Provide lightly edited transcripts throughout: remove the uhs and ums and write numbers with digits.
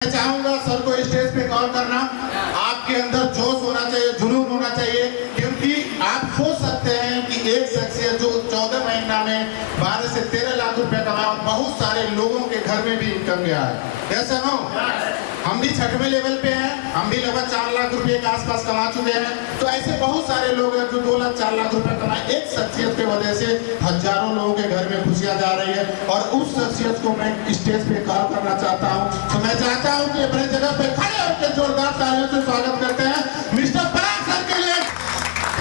मैं चाहूंगा सर को स्टेज पे कॉल करना। आपके अंदर जोश होना चाहिए, जुनून होना चाहिए, क्योंकि आप सोच सकते हैं कि एक शख्सियत जो 14 महीना में 12 से 13 लाख रुपए कमाया, बहुत सारे लोगों के घर में भी इनकम गया है। कैसा नो? हम भी 6वें लेवल पे हैं, हम भी लगभग 4 लाख रुपए के आसपास कमा चुके हैं। तो ऐसे बहुत सारे लोग हैं जो 2 लाख 4 लाख रुपए कमाए। एक शख्सियत की वजह से हजारों लोगों के घर में खुशियां जा रही है, और उस शख्सियत को मैं स्टेज पे कॉल करना चाहता हूं। तो मैं चाहता हूं कि अपने जगह पे खड़े होकर जोरदार तालियों से स्वागत करते हैं मिस्टर पराग सर के लिए।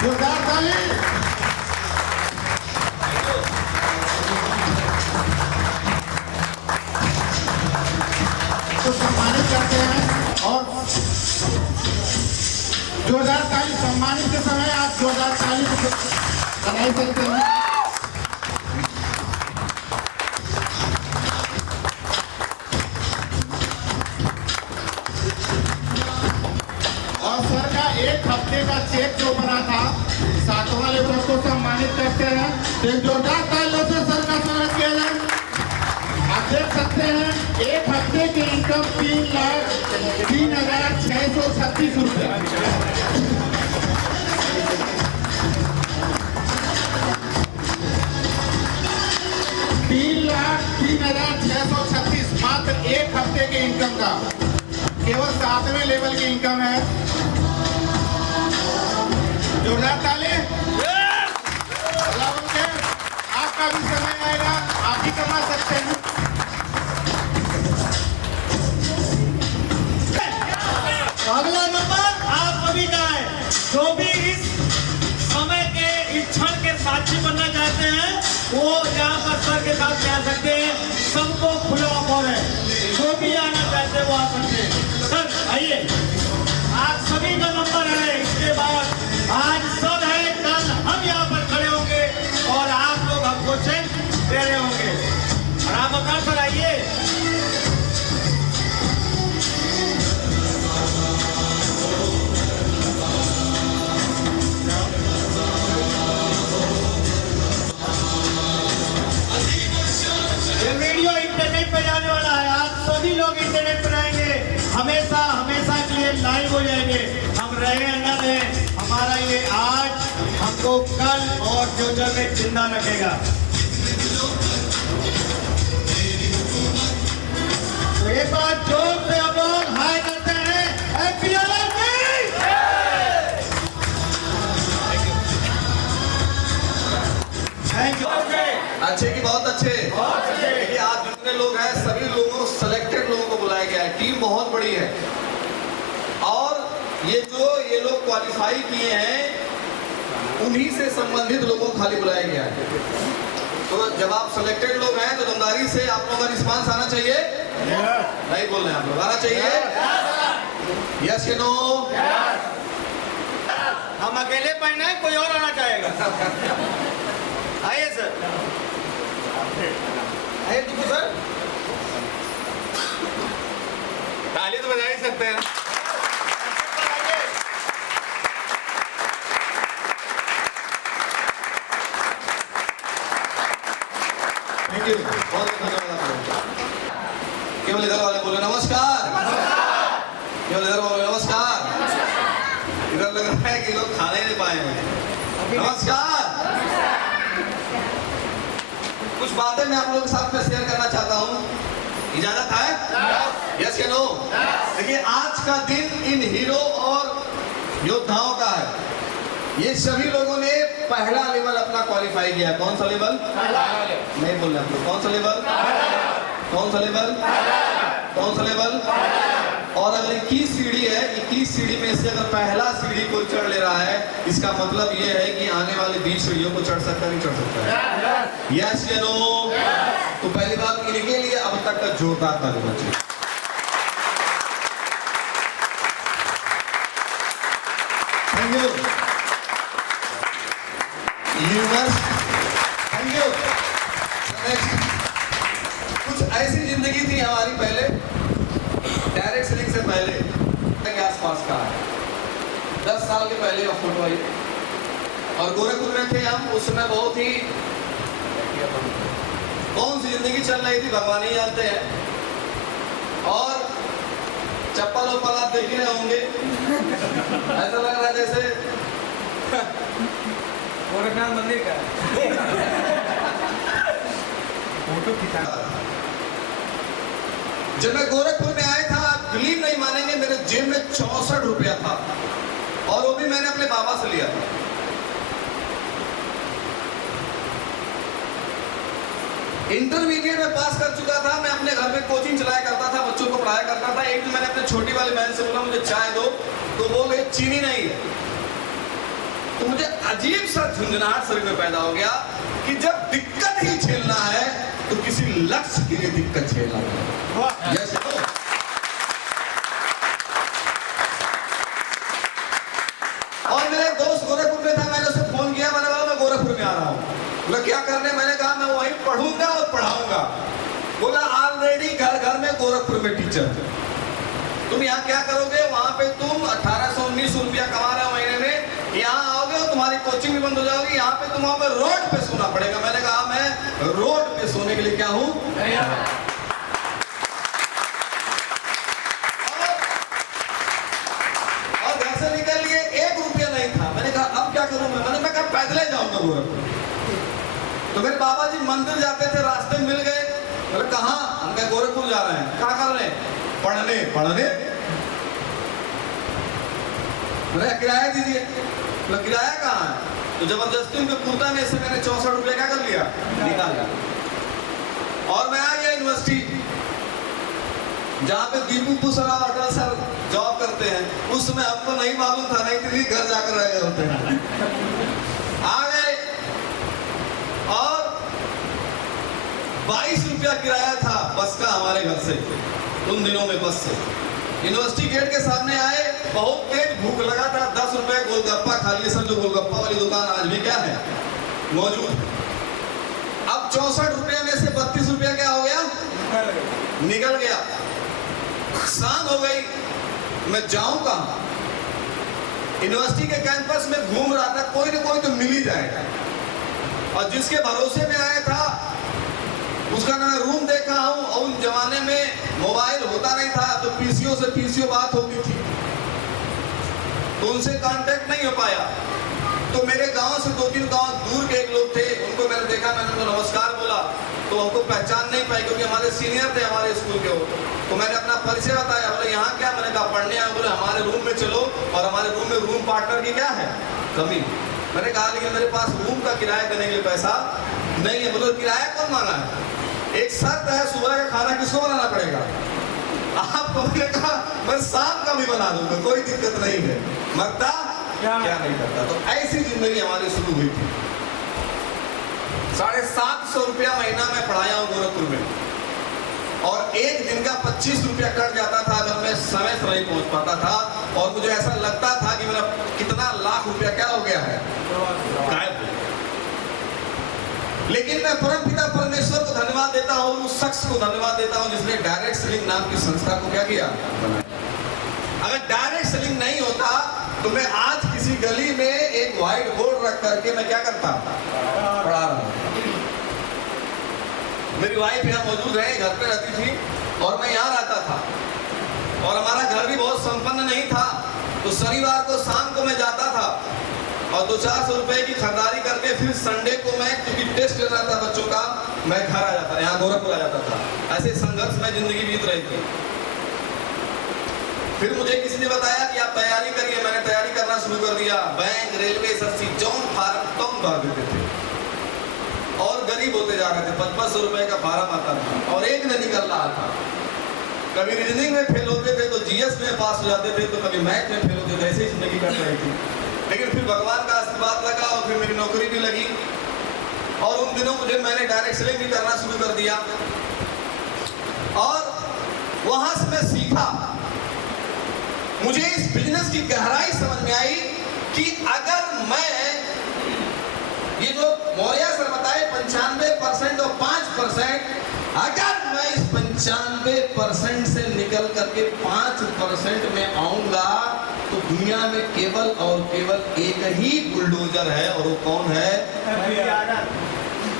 जोरदार ताली। तो सम्मानित करते हैं, और जोरदार ताली। सम्मानित के समय आप जोरदार ताली बजाई सकते हैं। और सर का 1 हफ्ते का चेक जो बना था, 7वां लेवल को सम्मानित करते हैं। तो जोरदार तालियों से सर का स्वागत किया जाए। आप देख सकते हैं 1 हफ्ते की इनकम 3,03,636 रुपए। $3,03,636 मात्र 1 हफ्ते के इनकम का। केवल 7वें लेवल की इनकम है। जोरदार ताली। आपका भी समय आएगा, आप भी कमा सकते हैं। अगला नंबर आप सभी का है। जो भी इस समय के इस क्षण के साक्षी बनना चाहते हैं वो यहाँ पर सर के साथ जा सकते हैं। सबको खुला ऑफर है, जो भी आना चाहते हैं वो आ सकते हैं। सर आइए, आज सभी का नंबर है। इसके बाद आज सब है, कल हम यहाँ पर खड़े होंगे और आप लोग हमको चेक दे रहे होंगे। और आप मकान पर आइए। वीडियो इंटरनेट पे जाने वाला है, आप सभी लोग इंटरनेट पर आएंगे, हमेशा हमेशा के लिए लाइव हो जाएंगे। हम रहे या न रहे, हमारा ये आज हमको कल और फ्यूचर में जिंदा रखेगा। तो एक बार जोर से अब लोग हाय करते हैं। Thank you. अच्छे की बहुत अच्छे। देखिए आज जितने लोग हैं सभी लोगों सेलेक्टेड लोगों को बुलाया गया है। टीम बहुत बड़ी है, और ये लोग क्वालिफाई किए हैं उन्हीं से संबंधित लोगों को खाली बुलाया गया है। तो जब आप सेलेक्टेड लोग हैं तो ईमानदारी से आप लोगों का रिस्पांस आना चाहिए। नहीं बोल रहे हैं आप लोग, आना चाहिए। यस या नो? हम अकेले पढ़ना है, कोई और आना चाहेगा? आइए सर, आइए टीपू सर। ताली तो बजा ही सकते हैं। थैंक यू, बहुत धन्यवाद आपको। केवल इधर वाले बोले नमस्कार। केवल इधर बोले नमस्कार। इधर लग रहा है कि लोग खाना ही नहीं पाए हैं। नमस्कार। कुछ बातें मैं आप लोगों के साथ में शेयर करना चाहता हूँ, इजाजत है? यस या नो? देखिए आज का दिन इन हीरो और योद्धाओं का है। ये सभी लोगों ने पहला लेवल अपना क्वालिफाई किया। कौन सा लेवल? नहीं बोल रहे आप लोग। कौन सा लेवल? कौन सा लेवल? कौन सा लेवल? और अगर 21 सीढ़ी है, 21 सीढ़ी में से अगर पहला सीढ़ी कोई चढ़ ले रहा है, इसका मतलब ये है कि आने वाले 20 सीढ़ियों को चढ़ सकता नहीं चढ़ सकता है। यस या नो? तो पहली बात इनके लिए अब तक का जोरदार ताली बची। Thank you. Thank you. कुछ ऐसी जिंदगी थी हमारी पहले, डायरेक्ट सेलिंग से पहले के आसपास का है। 10 साल के पहले फोटो आई, और गोरखपुर में थे हम उस समय। बहुत ही कौन सी जिंदगी चल रही थी भगवान ही जानते हैं। और चप्पल वप्पल आप देख ही रहे होंगे, ऐसा लग रहा है जैसे गोरखनाथ मंदिर का फोटो खिंचा। जब मैं गोरखपुर में आया था, आप बिलीव नहीं मानेंगे, मेरे जेब में 64 रुपया था, और वो भी मैंने अपने बाबा से लिया था। इंटरमीडिएट में पास कर चुका था, मैं अपने घर में कोचिंग चलाया करता था, बच्चों को पढ़ाया करता था। एक दिन मैंने अपने छोटी वाली बहन से बोला मुझे चाय दो, तो बोले चीनी नहीं है। तो मुझे अजीब सा झुंझुनाहट शरीर में पैदा हो गया कि जब दिक्कत ही झेलना है तो किसी लक्ष्य के लिए दिक्कत झेलना है। Yes, no? और मेरे एक दोस्त गोरखपुर में था, मैंने उसे फोन किया, मैंने बोला मैं गोरखपुर में आ रहा हूँ। बोला क्या करने? मैंने कहा मैं वहीं पढ़ूंगा और पढ़ाऊंगा। बोला ऑलरेडी घर घर में गोरखपुर में टीचर, तुम यहाँ क्या करोगे? वहां पे तुम 1819 रुपया कमा रहे हो महीने में, यहाँ आओगे और तुम्हारी कोचिंग भी बंद हो जाओगी, यहाँ पे तुम हमें रोड पे सोना पड़ेगा। मैंने कहा मैं रोड पे सोने के लिए क्या हूँ? और घर से निकल लिए, 1 रुपया नहीं था। मैंने कहा अब क्या करूँ मैं कहा पैदल ही जाऊंगा गोरखपुर। तो मेरे बाबा जी मंदिर जाते थे, रास्ते में मिल गए। बोले कहाँ? हम कहा गोरखपुर जा रहे हैं। क्या कर रहे हैं? पढ़ने। बोले किराया दीजिए। बोले किराया कहाँ है? तो जबरदस्ती उनके कुर्ता में से मैंने 64 रुपये क्या कर लिया, निकाला। और मैं आ गया यूनिवर्सिटी, जहाँ पे दीपू पुसरा अटल सर जॉब करते हैं। उस समय हमको नहीं मालूम था, नहीं तो घर जाकर रह गए होते हैं। आ गए और 22 रुपया किराया था बस का हमारे घर से, उन दिनों में बस से। यूनिवर्सिटी गेट के सामने आए, बहुत तेज भूख लगा था, 10 रुपए गोलगप्पा खा लिए। सर जो गोलगप्पा वाली दुकान आज भी क्या है मौजूद। अब 64 रुपये में से 32 रुपया क्या हो गया, निकल गया। शाम हो गई, मैं जाऊं कहां? यूनिवर्सिटी के कैंपस में घूम रहा था, कोई ना कोई तो मिल ही जाएगा। और जिसके भरोसे में आया था उसका मैं रूम देखा हूं। और उन जमाने में मोबाइल होता नहीं था, तो पीसीओ से पीसीओ बात होती थी, तो उनसे कांटेक्ट नहीं हो पाया। तो मेरे गांव से 2-3 गांव दूर के एक लोग थे, उनको मैंने देखा, मैंने उनको नमस्कार बोला, तो हमको पहचान नहीं पाई क्योंकि हमारे सीनियर थे हमारे स्कूल के। तो मैंने अपना परिचय बताया। बोले यहाँ क्या? मैंने कहा पढ़ने आए। बोले हमारे रूम में चलो, और हमारे रूम में रूम पार्टनर की क्या है कमी। मैंने कहा लेकिन मेरे पास रूम का किराया देने के लिए पैसा नहीं है। बोले किराया कौन मांगा है? एक शर्त है, सुबह का खाना किसको बनाना पड़ेगा? आपको। मैंने कहा मैं शाम का भी बना दूंगा, कोई दिक्कत नहीं है, मरता क्या नहीं करता। तो ऐसी जिंदगी हमारी शुरू हुई थी। 750 रुपया महीना मैं पढ़ाया हूँ गोरखपुर में, और एक दिन का 25 रुपया कट जाता था अगर मैं समय से नहीं पहुंच पाता था। और मुझे ऐसा लगता था कि मेरा कितना लाख रुपया क्या हो गया है, गायब। लेकिन मैं परमपिता परमेश्वर को धन्यवाद देता हूँ, उस शख्स को धन्यवाद देता हूँ जिसने डायरेक्ट सेलिंग नाम की संस्था को क्या किया। अगर डायरेक्ट सेलिंग नहीं होता तो मैं आज किसी गली में एक व्हाइट बोर्ड रख करके मैं क्या करता, पढ़ा रहा हूँ। मेरी वाइफ यहाँ मौजूद है, घर पे रहती थी और मैं यहाँ रहता था, और हमारा घर भी बहुत संपन्न नहीं था। तो शनिवार को शाम को मैं जाता था और 200-400 रुपए की खरीदारी करके फिर संडे को मैं, क्योंकि टेस्ट चल रहा था बच्चों का, मैं घर आ जाता, यहाँ गोरखपुर आ जाता था। ऐसे संघर्ष में जिंदगी बीत रही थी। फिर मुझे किसी ने बताया कि आप तैयारी करिए। मैंने तैयारी करना शुरू कर दिया। बैंक, रेलवे, एसएससी, जौन फार्म तुम भर देते थे, और गरीब होते जा रहे थे। 500 रुपए का फार्म आता था और एक न निकल रहा था। कभी रीजनिंग में फेल होते थे तो जीएस में पास हो जाते थे, तो कभी मैथ में फेल होते थे। ऐसे ही जिंदगी कट रही थी। लेकिन फिर भगवान का आशीर्वाद लगा और फिर मेरी नौकरी भी लगी। और उन दिनों मैंने डायरेक्ट सेलिंग भी करना शुरू कर दिया, और वहां से मैं सीखा। मुझे इस बिजनेस की गहराई समझ में आई कि अगर मैं, ये जो मौर्य सर बताए 95% और 5%, अगर मैं इस 95% से निकल करके 5% में आऊंगा तो दुनिया में केवल और केवल एक ही बुलडोजर है, और वो कौन है?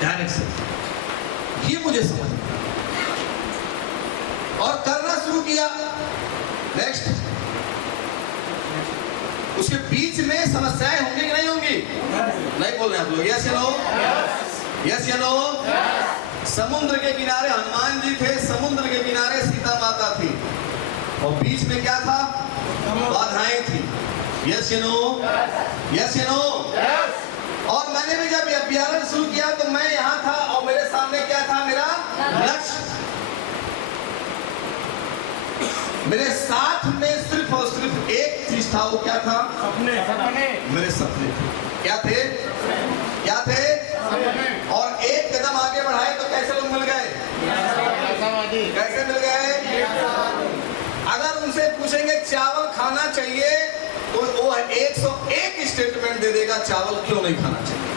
Direct selling. ये मुझे समझ में और करना शुरू किया। नेक्स्ट, उसके बीच में समस्याएं होंगी कि नहीं होंगी? नहीं बोल रहे हैं आप लोग, यस या नो? यस या नो? समुद्र के किनारे हनुमान जी थे, समुद्र के किनारे सीता माता थी, और बीच में क्या था? बाधाएं थी। यस या नो? यस या नो? और मैंने भी जब अभ्यारण शुरू किया तो मैं यहाँ था और मेरे सामने क्या था? मेरा लक्ष्य। मेरे साथ में सिर्फ और सिर्फ एक चीज था, वो क्या था? सपने। मेरे सपने थे। क्या थे? क्या थे? और एक कदम आगे बढ़ाए तो कैसे लोग मिल गए? कैसे मिल गए? अगर उनसे पूछेंगे चावल खाना चाहिए तो वो 101 स्टेटमेंट दे देगा चावल क्यों नहीं खाना चाहिए।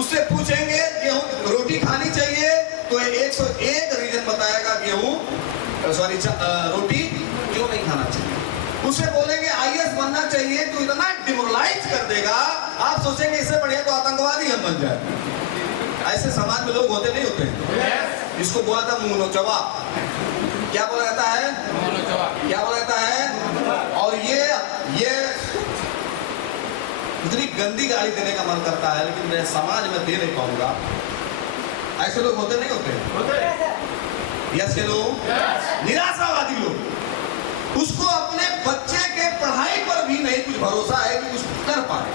उससे पूछेंगे गेहूं रोटी खानी चाहिए तो 101 रीजन बताएगा गेहूं रोटी क्यों नहीं खाना चाहिए। उससे बोलेंगे आईएएस बनना चाहिए तो इतना डिमोरलाइज कर देगा, आप सोचेंगे इससे बढ़िया तो आतंकवादी हम बन जाए। ऐसे समाज में लोग होते नहीं होते। इसको बोला था मुंह नोचवा। क्या बोला जाता है? क्या बोला जाता है? और ये इतनी गंदी गाली देने का मन करता है, लेकिन मैं समाज में दे नहीं पाऊंगा। ऐसे लोग होते नहीं होते? यस या नो? निराशावादी लोग, उसको अपने बच्चे के पढ़ाई पर भी नहीं कुछ भरोसा है कि कुछ कर पाए।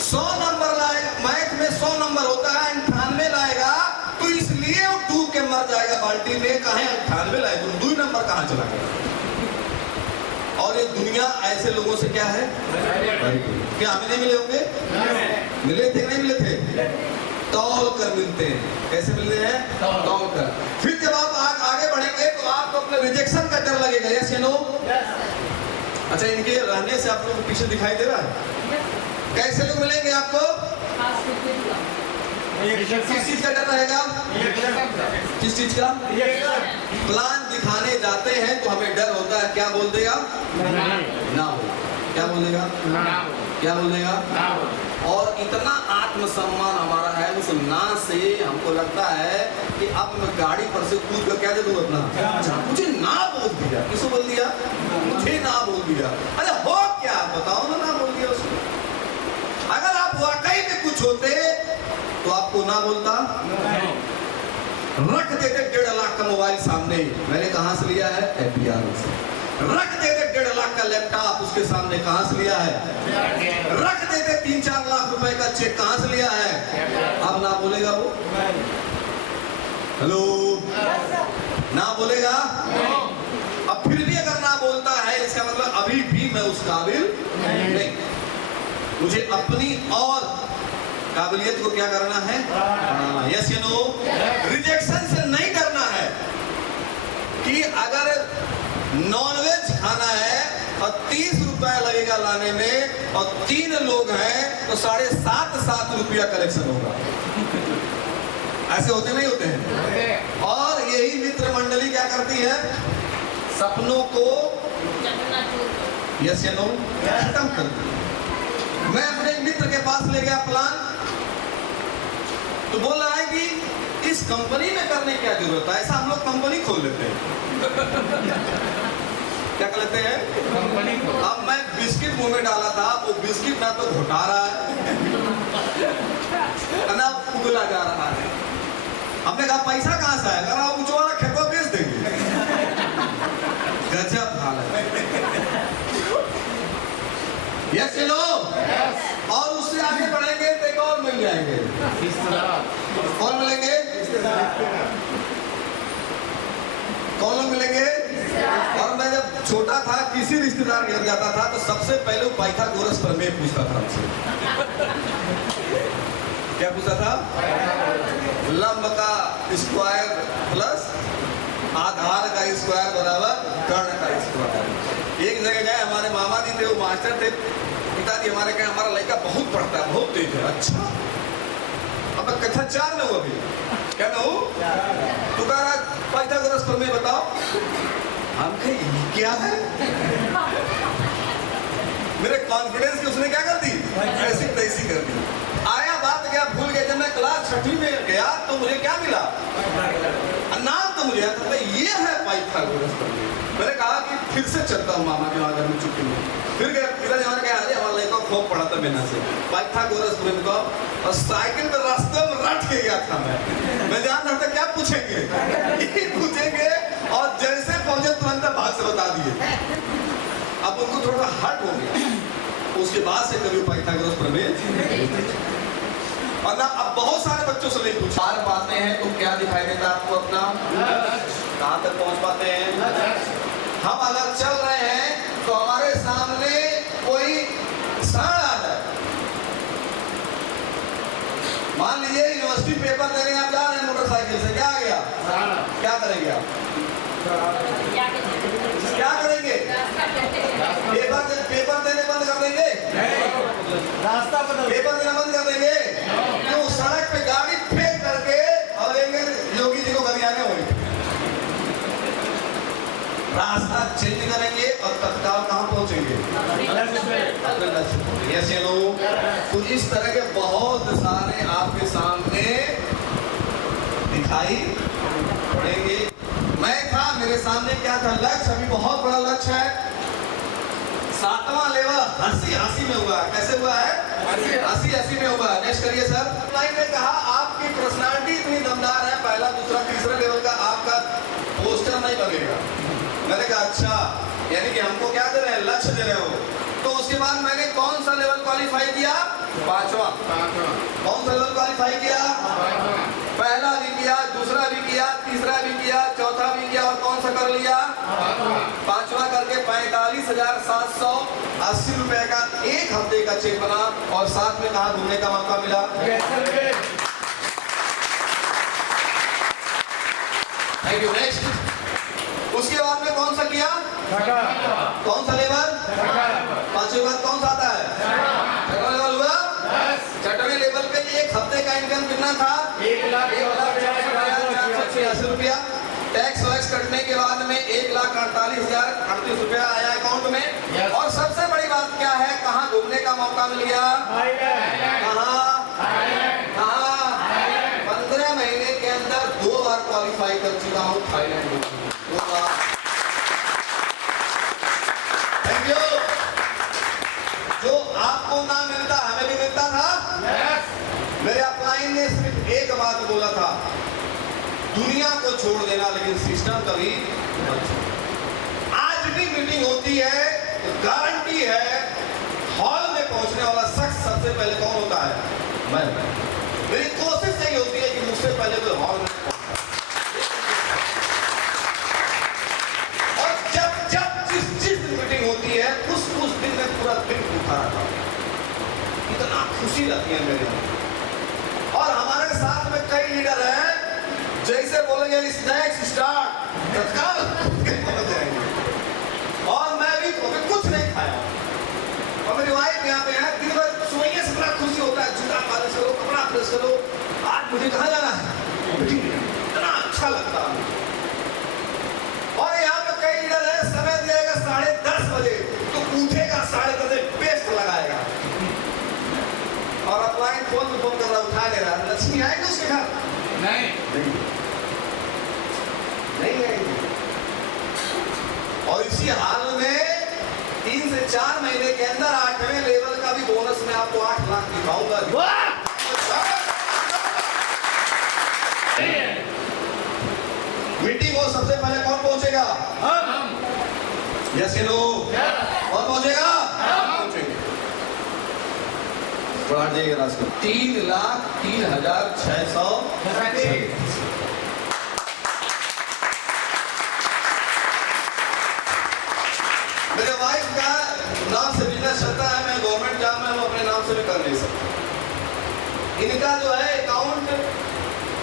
100 नंबर लाएगा, मैथ में 100 नंबर होता है, 98 लाएगा तो इसलिए वो डूब के मर जाएगा बाल्टी में। कहें 98 लाए तो 2 नंबर कहां चला गया? और ये दुनिया ऐसे लोगों से क्या है? क्या हमें नहीं मिले होंगे? मिले थे? नहीं मिले थे? तौल कर मिलते हैं। कैसे मिलते हैं? तौल कर। फिर जब आप आगे बढ़ेंगे तो आपको अपने रिजेक्शन का डर लगेगा। यस या नो? अच्छा, इनके रहने से आप लोग को पीछे दिखाई दे रहा है? कैसे लोग मिलेंगे आपको? किस चीज का डर रहेगा? किस चीज का? प्लान दिखाने जाते हैं तो हमें डर होता है, क्या बोल देगा? ना हो। क्या बोलेगा? क्या बोलेगा? और इतना आत्मसम्मान हमारा है उस ना से, हमको लगता है कि अब मैं गाड़ी पर से कूद कर क्या दे दूं अपना? अच्छा, मुझे ना बोल दिया। किसको बोल दिया? मुझे ना बोल दिया। अरे हो क्या, बताओ ना बोल दिया उसको। अगर आप वाकई में कुछ होते तो आपको ना बोलता? रख देते 1.5 लाख का मोबाइल सामने। मैंने कहां से लिया है? एपीआर से। रख देते 1.5 लाख का लैपटॉप उसके सामने। कहां से लिया है? रख देते 3-4 लाख रुपए का चेक। कहां से लिया है? अब ना बोलेगा वो? हेलो? ना बोलेगा? अब फिर भी अगर ना बोलता है इसका मतलब अभी भी मैं उस काबिल नहीं। मुझे अपनी और काबिलियत को क्या करना है? यस या नो? रिजेक्शन से नहीं करना है कि अगर नॉनवेज खाना है और 30 रुपया लगेगा लाने में और 3 लोग हैं तो 7.5 रुपया कलेक्शन होगा। ऐसे होते नहीं होते हैं? और यही मित्र मंडली क्या करती है? सपनों को यस या नो खत्म करती है। मैं अपने मित्र के पास ले गया प्लान, तो बोल रहा है कि इस कंपनी में करने की क्या जरूरत है? ऐसा हम लोग कंपनी खोल लेते हैं। क्या कर लेते हैं? कंपनी। अब मैं बिस्किट मुंह में डाला था, वो बिस्किट ना तो घुटा रहा है ना उगला जा रहा है। हमने कहा पैसा कहां से आएगा? कहा ऊंचा वाला खेतों बेच देंगे। गजब हालत है। यस या नो? और उससे आगे बढ़ेंगे तो एक और मिल जाएंगे। कौन मिलेंगे? कौन लोग मिलेंगे? और मैं जब छोटा था किसी रिश्तेदार के घर जाता था तो सबसे पहले पाइथागोरस प्रमेय पूछता था हमसे। क्या पूछता था? लंब का स्क्वायर प्लस आधार का स्क्वायर बराबर कर्ण का स्क्वायर। एक जगह गए, हमारे मामा जी थे, वो मास्टर थे। पिताजी हमारे कहे हमारा लड़का बहुत पढ़ता है, बहुत तेज है। अच्छा, अब मैं कक्षा 4 में हूँ अभी। क्या मैं हूँ? तू कह रहा पाइथागोरस प्रमेय बताओ। हम कहे ये क्या है? मेरे कॉन्फिडेंस की उसने क्या कर दी? ऐसी तैसी कर दी। आया बात क्या भूल गया। जब मैं क्लास 6वीं में गया तो मुझे क्या मिला? नाम तो मुझे आता था, ये है पाइथागोरस प्रमेय। मैंने फिर से चलता हूँ मामा के वहाँ घर में छुट्टी में। फिर गए पिताजी हमारे कहा अरे हमारा लड़का खूब पड़ा था बिना से पाइथागोरस थ्योरम को, और साइकिल पे रास्ते में रट के गया था मैं जान रहा था क्या पूछेंगे यही पूछेंगे, और जैसे पहुंचे तुरंत भाग से बता दिए। अब उनको थोड़ा हट हो गया, उसके बाद से कभी पाइथागोरस प्रमेय और ना अब बहुत सारे बच्चों से नहीं पूछा। बार पाते हैं तो क्या दिखाई देता है आपको अपना, कहाँ तक पहुंच पाते हैं। हम अगर चल रहे हैं तो हमारे सामने कोई साड़ आ जाए, मान लीजिए यूनिवर्सिटी पेपर देने आप जा रहे हैं मोटरसाइकिल से, क्या आ गया, क्या करेंगे आप, क्या करेंगे, पेपर देने बंद कर देंगे, रास्ता बदल पेपर देना बंद कर देंगे, क्यों, सड़क पे गाड़ी फेंक करके और योगी जी को गरियाने होंगे, रास्ता चेंज करेंगे और तत्काल कहाँ पहुंचेंगे, यस या नो। तो इस तरह के बहुत सारे आपके सामने दिखाई पड़ेंगे। मैं था, मेरे सामने क्या था, लक्ष्य अभी बहुत बड़ा लक्ष्य है, 7वां लेवल हंसी में हुआ है। कैसे हुआ है, हंसी में हुआ है। नेक्स्ट करिए सर। लाइन ने कहा आपकी पर्सनालिटी इतनी दमदार है, पहला दूसरा तीसरा लेवल का आपका पोस्टर नहीं बनेगा। मैंने कहा अच्छा, यानी कि हमको क्या दे रहे हैं, लक्ष्य दे रहे हो। तो उसके बाद मैंने कौन सा लेवल क्वालिफाई किया, 5वां। कौन सा लेवल क्वालिफाई किया, पहला भी किया, दूसरा भी किया, तीसरा भी किया, चौथा भी किया, और कौन सा कर लिया, 5वां करके 45,780 रुपए का एक हफ्ते का चेक बना, और साथ में कहा घूमने का मौका मिला। Thank you. नेक्स्ट, उसके बाद में कौन सा किया, कौन सा लेवल, 5वें बाद कौन सा आता है, 6वां लेवल हुआ। 6वें लेवल पे एक हफ्ते का इनकम कितना था, 1,86,486 रुपया। टैक्स वैक्स कटने के बाद में 1,48,038 रुपया आया अकाउंट में। और सबसे बड़ी बात क्या है, कहाँ घूमने का मौका मिल गया, कहाँ 15 महीने के अंदर 2 बार क्वालिफाई कर चुका हूँ थाईलैंड। Thank you. जो आपको ना मिलता हमें भी मिलता था। मेरे अपलाइन ने सिर्फ एक बात बोला था, दुनिया को छोड़ देना लेकिन सिस्टम कभी मत छोड़ना। आज भी मीटिंग होती है तो गारंटी है हॉल में पहुंचने वाला शख्स सबसे पहले कौन होता है, मैं। मेरी कोशिश यही होती है कि मुझसे पहले कोई हॉल में पहुंचे। और जब जिस मीटिंग होती है उस दिन में पूरा दिन उठा रहा, इतना खुशी लगती है मेरे अंदर। और हमारे साथ में कई लीडर हैं, जैसे बोलेंगे नेक्स्ट स्टार्ट तत्काल पहुंच जाएंगे। और मैं भी कुछ नहीं खाया, और मेरी वाइफ यहाँ पे है, दिन भर सोने से बड़ा खुशी होता है, जूता पॉलिश करो, कपड़ा प्रेस करो, आज मुझे कहाँ जाना है, इतना अच्छा लगता है। और यहाँ पे कई लीडर है, समय दिएगा 10:30 बजे तो उठेगा 10:30 पेस्ट लगाएगा, और अपलाइन फोन कर रहा, उठा ले रहा, लक्ष्मी आएगी उसके घर, नहीं आएगी। और इसी हाल में 3 से 4 महीने के अंदर 8वें लेवल का भी बोनस मैं आपको 8 लाख दिखाऊंगा। मीटिंग हो सबसे पहले कौन पहुंचेगा, यस या नो, कौन पहुंचेगा, बढ़ा जाइएगा रास्ते, 3,03,600। मेरे वाइफ का नाम से बिजनेस चलता है, मैं गवर्नमेंट जॉब में हूँ, अपने नाम से भी कर नहीं सकता। इनका जो है अकाउंट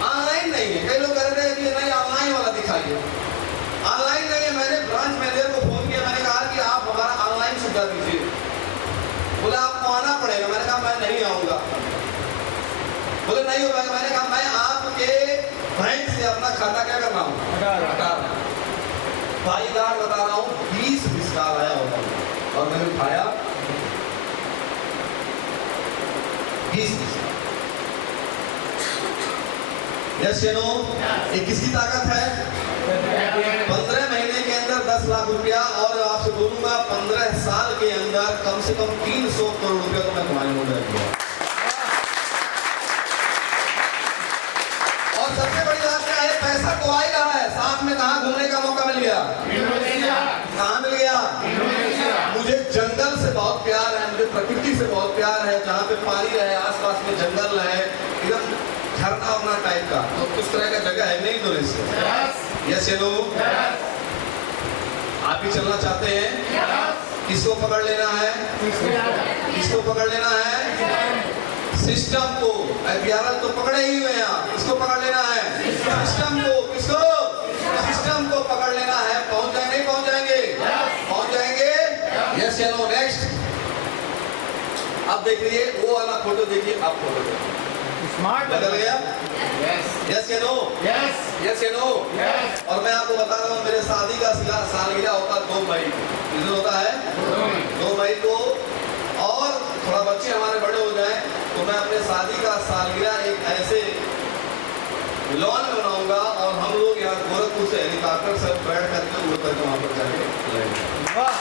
ऑनलाइन नहीं है, कई लोग कह रहे थे कि नहीं ऑनलाइन वाला दिखाइए, ऑनलाइन नहीं है। मैंने ब्रांच मैनेजर को फोन किया, मैंने कहा कि आप हमारा ऑनलाइन सुविधा दीजिए, बोले आपको आना पड़ेगा। मैंने कहा मैं नहीं आऊँगा, बोले नहीं होगा। मैंने कहा मैं आपके बैंक से अपना खाता क्या कर रहा हूँ, हटा रहा हूँ। भाईदार बता रहा हूँ, 20 मिस कॉल आया होगा, और मैंने उठाया 20 मिस कॉल। यस या नो, ये किसकी ताकत है, 15 महीने के अंदर 10 लाख रुपया। और कम से कम 300 करोड़ रुपया तो मैं तुम्हारे मुंह में रख दिया। और सबसे बड़ी बात क्या है, पैसा तो आ ही रहा है, साथ में कहाँ घूमने का मौका मिल गया, कहाँ मिल गया। मुझे जंगल से बहुत प्यार है, मुझे प्रकृति से बहुत प्यार है, जहाँ पे पानी रहे, आसपास में जंगल रहे, एकदम झरना उरना टाइप का, तो उस तरह का जगह है नहीं इंडोनेशिया। यस ये लोग आप भी चलना चाहते हैं? किसको पकड़ लेना है? किसको पकड़ लेना है? सिस्टम को। 11 तो पकड़े ही हुए हैं, किसको पकड़ लेना है? सिस्टम को। किसको? सिस्टम को पकड़ लेना है। पहुंच जाएंगे नहीं पहुंच जाएंगे? पहुंच जाएंगे। यस या नो? नेक्स्ट। अब देखिए वो वाला फोटो देखिए, आप फोटो देखिए, स्मार्ट बदल गया। यस या नो? यस या नो? और मैं आपको बता रहा हूँ, मेरे शादी का सालगिरह होता 2 मई को। किस दिन होता है? 2 मई को। और थोड़ा बच्चे हमारे बड़े हो जाएं तो मैं अपने शादी का सालगिरह एक ऐसे लॉन में बनाऊंगा और हम लोग यहाँ गोरखपुर से हेलीकॉप्टर से बैठ करके उड़ करके वहां पर जाके वाह।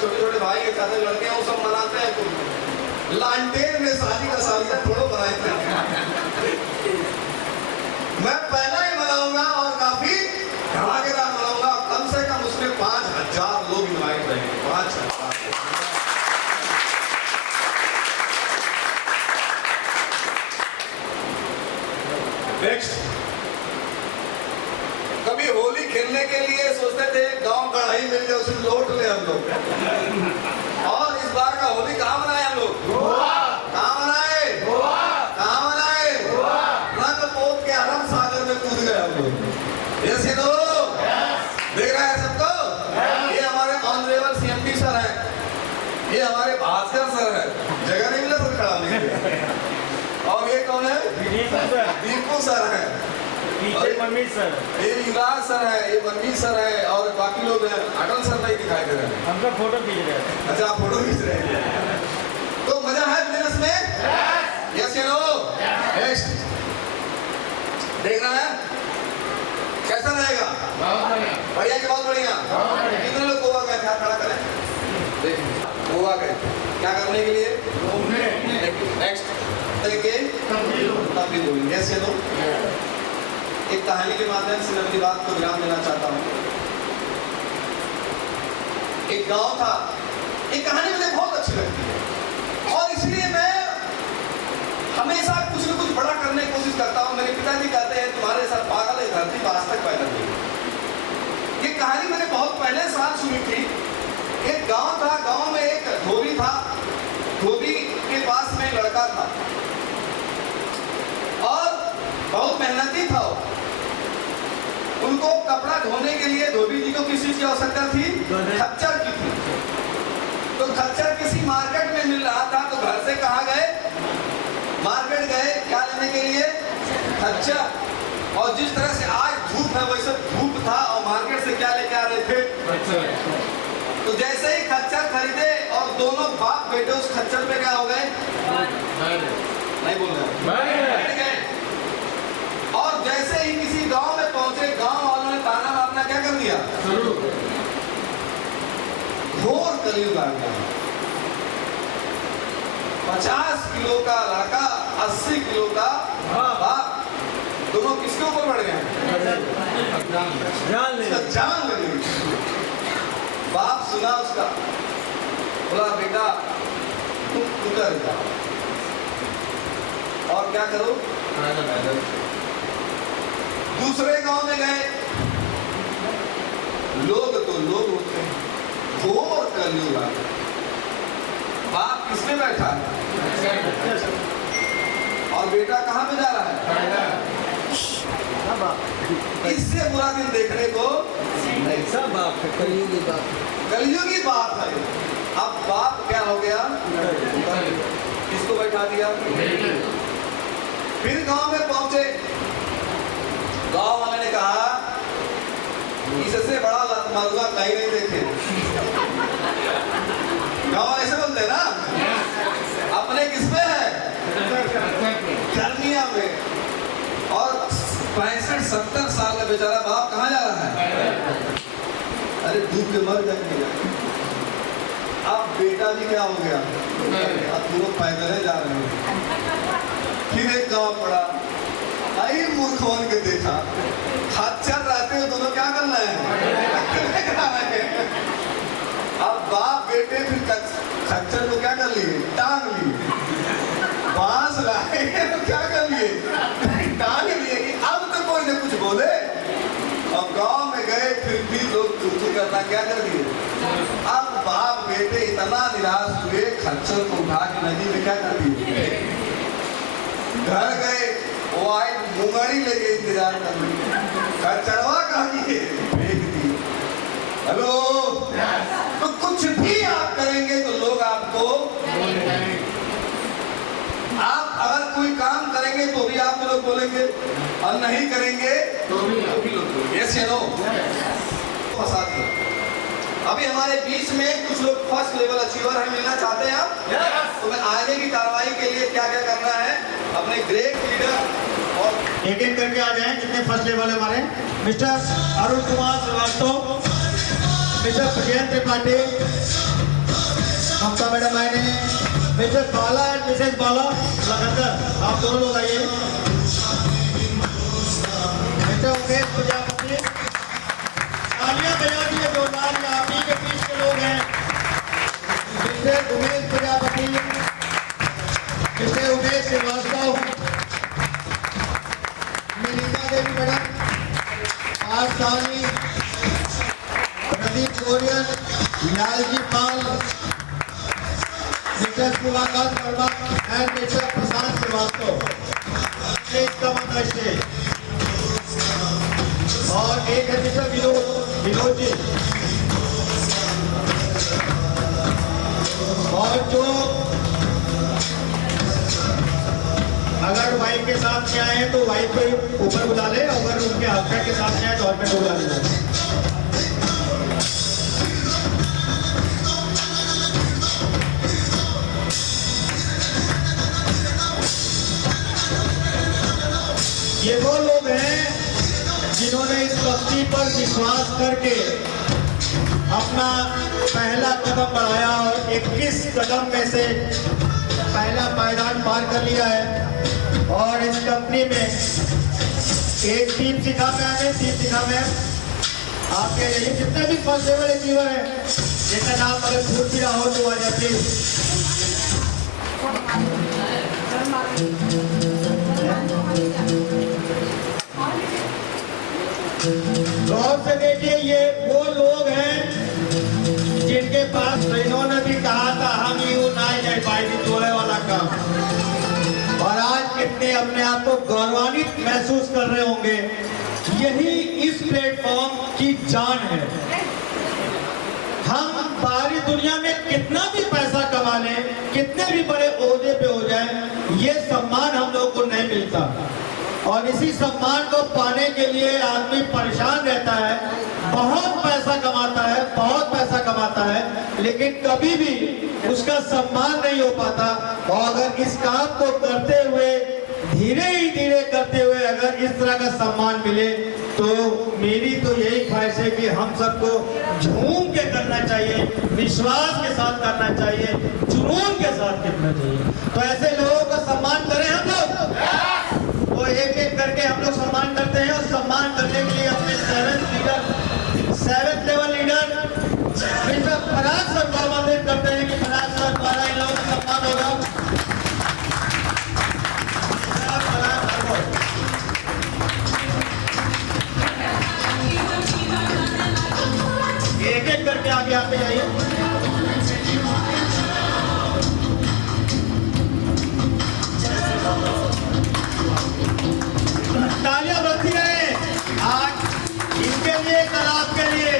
छोटे-छोटे भाई के साथ लड़के हैं वो सब मनाते हैं, तो लालटेन में शादी का सालगिरह थोड़ा बनाए थे। मैं पहला ही मनाऊंगा और काफी धमाकेदार मनाऊंगा, कम से कम उसमें 5000 लोग इनवाइट रहेंगे। 5000। नेक्स्ट। कभी होली खेलने के लिए सोचते थे गांव कढ़ाई मिल जाए उसे लौट ले हम लोग, और इस बार का होली कहाँ मनाए हम लोग? कहाँ मनाए? कहाँ मनाए? रंग पोत के अरब सागर में कूद गए हम लोग। यस या नो? देख रहा है सबको? ये हमारे ऑनरेबल सीएमडी सर हैं, ये हमारे भास्कर सर हैं, जगह नहीं मिला तो खड़ा नहीं। और ये कौन है? दीपू सर हैं, पीछे मनमीत सर, ये युवराज सर है, ये मनमीत सर है, और बाकी लोग हैं। अटल सर नहीं दिखाई दे रहे हैं। हमका फोटो खींच रहे हैं। अच्छा आप फोटो खींच रहे हैं, तो मजा है बिजनेस में? यस या नो? नेक्स्ट। देख रहा है कैसा रहेगा? बढ़िया कि बहुत बढ़िया? कितने लोग गोवा गए थे? खड़ा करें, देखिए गोवा गए क्या करने के लिए? नेक्स्ट देखिए तब भी बोलेंगे। यस या नो? एक कहानी के माध्यम से मैं अपनी बात को विराम देना चाहता हूँ। एक गांव था, एक कहानी मुझे बहुत अच्छी लगती है और इसलिए मैं हमेशा कुछ न कुछ बड़ा करने की कोशिश करता हूँ। मेरे पिताजी कहते हैं तुम्हारे साथ पागल है धरती आज तक पैदा नहीं। ये कहानी मैंने बहुत पहले साथ सुनी थी। एक गांव था, गांव में एक धोबी था, धोबी के पास में लड़का था और बहुत मेहनती था। उनको कपड़ा धोने के लिए धोबी जी को किस चीज की आवश्यकता थी? खच्चर की थी। तो खच्चर किसी मार्केट में मिल रहा था, तो घर से कहाँ गए? मार्केट गए, क्या लेने के लिए? खच्चर। और जिस तरह से आज धूप है वैसे धूप था और मार्केट से क्या लेके आ रहे थे? तो जैसे ही खच्चर खरीदे और दोनों बाप बेटे उस खच्चर पे क्या हो गए? नहीं बोल रहे, बैठ गए। और जैसे ही किसी गांव में पहुंचे, गांव वालों ने ताना मारना क्या कर दिया? घोर कलयुग आ गया। 50 किलो का लड़का, 80 किलो का बाप, दोनों किसके ऊपर बढ़ गए? जान लगी। बाप सुना उसका, बोला बेटा तुम उतर जाओ और क्या करो? दूसरे गांव में गए, लोग तो लोग उठते हैं, घोर कलयुग आ गया। बाप किसमें बैठा है और बेटा कहाँ पे जा रहा है? इससे बुरा दिन देखने को सब बाप कलयुगी बाप, कलयुगी बात है। अब बाप क्या हो गया? किसको बैठा दिया? फिर गांव में पहुंचे, गांव वाले ने कहा इससे बड़ा मरुआ कहीं नहीं देखे। गांव वाले ऐसे बोलते हैं ना, अपने किसमें है? धर्मिया में। और 65-70 साल का बेचारा बाप कहाँ जा रहा है? अरे डूब के मर जाएंगे। अब बेटा जी क्या हो गया? अब तुम लोग पैदल ही जा रहे हो। फिर एक गाँव पड़ा, आई मूर्खों के देखा, खच्चर रहते हो दोनों क्या कर रहे हैं? अब बाप बेटे फिर खच्चर को क्या कर लिए? टांग लिए। बांस लाए तो क्या कर लिए? टांग लिए कि अब तो कोई ने कुछ बोले। अब गांव में गए फिर भी लोग चुप करना क्या कर दिए? अब बाप बेटे इतना निराश हुए, खच्चर को उठा के नदी में क्या कर दिए? घर गए, वो आई मुंगड़ी लेके इंतजार कर रही, खच्चरवा कहाँ की फेंक दी। हेलो, तो कुछ भी आप करेंगे तो लोग आपको, आप अगर कोई काम करेंगे तो भी आप लोग बोलेंगे, और नहीं करेंगे तो भी लोग बोलेंगे। यस या नो? अभी हमारे बीच में कुछ लोग फर्स्ट लेवल अचीवर है, मिलना चाहते हैं आप? तो मैं आगे की कार्रवाई के लिए क्या क्या करना है, अपने ग्रेट लीडर और एक एक करके आ जाएं। कितने फर्स्ट लेवल हमारे? मिस्टर अरुण कुमार श्रीवास्तव, मिस्टर प्रियंक त्रिपाठी, ममता मैडम आए हैं, मिस्टर बाला एंड मिसेज बाला लगातार, आप दोनों लोग आइए। मिस्टर उमेश प्रजापति, तालियां बजा दिए जो लाल आप ही के बीच के लोग हैं। Mister Umesh Prajapati, mister Umesh Srivastava, Milika Devi madam, आज सावनी, प्रदीप कोरियन, Lalji Pal, mister Shivakant Verma and mister Prashant Srivastava. और एक है मिस्टर विनोद जी। और जो अगर वाइफ के साथ में आए तो वाइफ को ऊपर बुला ले, अगर उनके हस्बैंड के साथ में आए तो हस्बैंड को बुला ले। ये वो लोग हैं जिन्होंने इस कंपनी पर विश्वास करके अपना पहला कदम बढ़ाया और 21 कदम में से पहला पायदान पार कर लिया है। और इस कंपनी में एक टीम सिखा में आए, टीम सिखा में आपके ये जितने भी फर्स्ट लेवल अचीवर हैं, जिनका नाम अगर भूल भी रहा हो तो आ जाए गौर से देखिए। ये वो लोग हैं जिनके पास इन्होंने भी कहा था हम यू नहीं पाएगी तोड़े वाला काम, और आज कितने अपने आप को गौरवान्वित महसूस कर रहे होंगे। यही इस प्लेटफॉर्म की जान है। हम बाहरी दुनिया में कितना भी पैसा कमा लें, कितने भी बड़े ओहदे पे हो जाए, ये सम्मान हम लोगों को नहीं मिलता। और इसी सम्मान को पाने के लिए आदमी परेशान रहता है, बहुत पैसा कमाता है, बहुत पैसा कमाता है, लेकिन कभी भी उसका सम्मान नहीं हो पाता। और अगर इस काम को करते हुए धीरे ही धीरे करते हुए अगर इस तरह का सम्मान मिले तो मेरी तो यही ख्वाहिश है कि हम सबको झूम के करना चाहिए, विश्वास के साथ करना चाहिए, जुनून के साथ करना चाहिए। तो ऐसे लोगों का सम्मान करें हम लोग। वो एक एक करके हम लोग सम्मान करते हैं, और सम्मान करने के लिए अपने seventh level leader mister Faraz sir को आमंत्रित करते हैं कि फराज सर द्वारा इन लोगों का सम्मान होगा। एक एक करके आगे आते जाइए। तालियां बजती रहे आज इनके लिए, कल आपके लिए।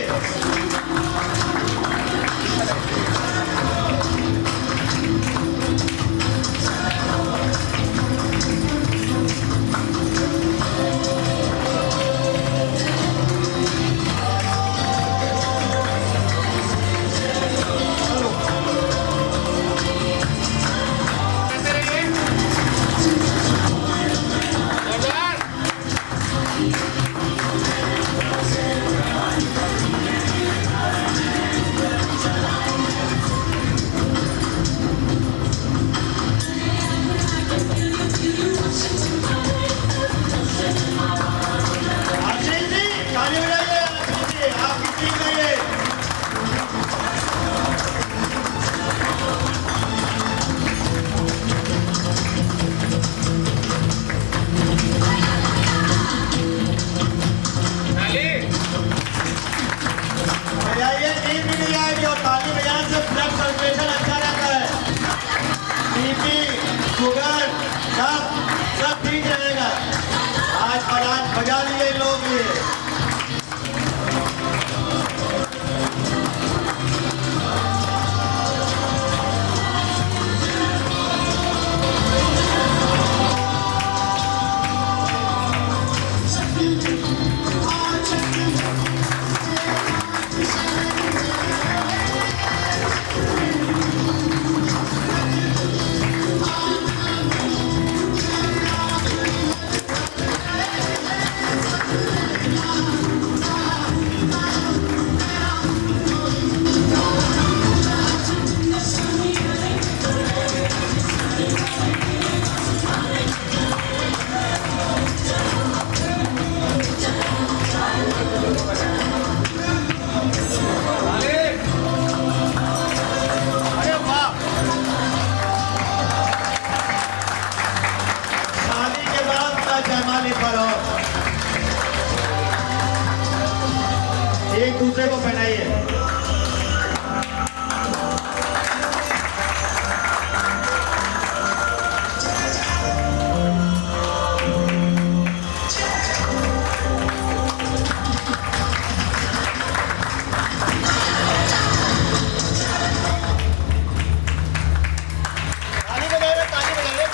बजा लिए लोग ये। अरे वाह, शादी के बाद का जयमाली पर हो, एक दूसरे को पहनाइए। ताली बजाइए, ताली बजाइए।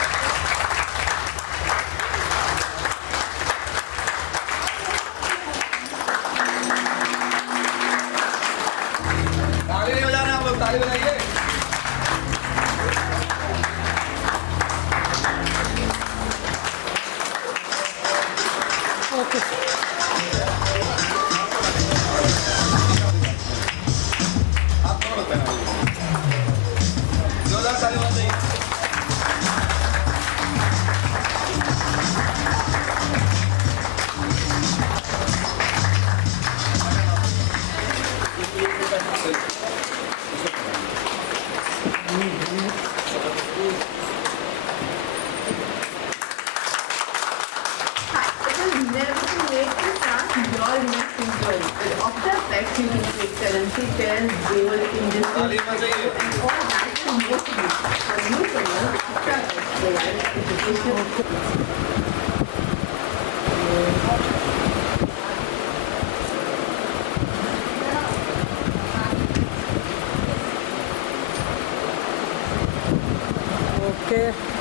ताली नहीं बजाना आप लोग, ताली बजाइए। आप दोनों लोग पहनाइए। जोरदार ताली बजाइए। Hi, it is never too late to start your next inquiry. With Opta Flex, you can take currency pairs, jewel, ताली industry, बजाइए। and all that and more to you. For newcomers, Opta Flex provides education.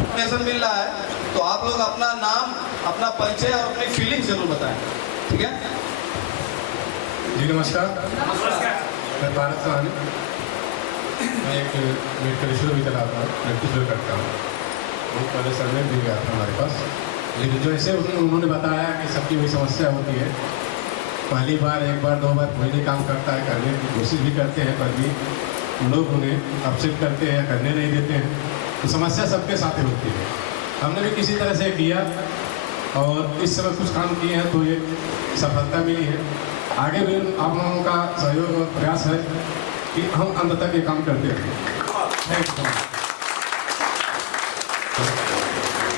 Information मिल रहा है, तो आप लोग अपना नाम, अपना परिचय और अपनी फीलिंग जरूर बताएं, ठीक है? जी नमस्कार। मैं भारत सहानी, मैं एक मेडिकल स्टोर भी चलाता हूँ, प्रैक्टिस भी करता हूँ। बहुत पहले सर्वे भी गया था हमारे पास, लेकिन जैसे उन्होंने बताया कि सबकी वही समस्या होती है, पहली बार, एक बार, दो बार कोई नहीं काम करता है, करने की कोशिश भी करते हैं, पर भी लोग उन्हें अपसेट करते हैं, करने नहीं देते हैं। तो समस्या सबके साथ ही होती है। हमने भी किसी तरह से किया और इस समय कुछ काम किए हैं तो ये सफलता मिली है। आगे भी आप लोगों का सहयोग और प्रयास है कि हम अंत तक ये काम करते रहें। Thank you.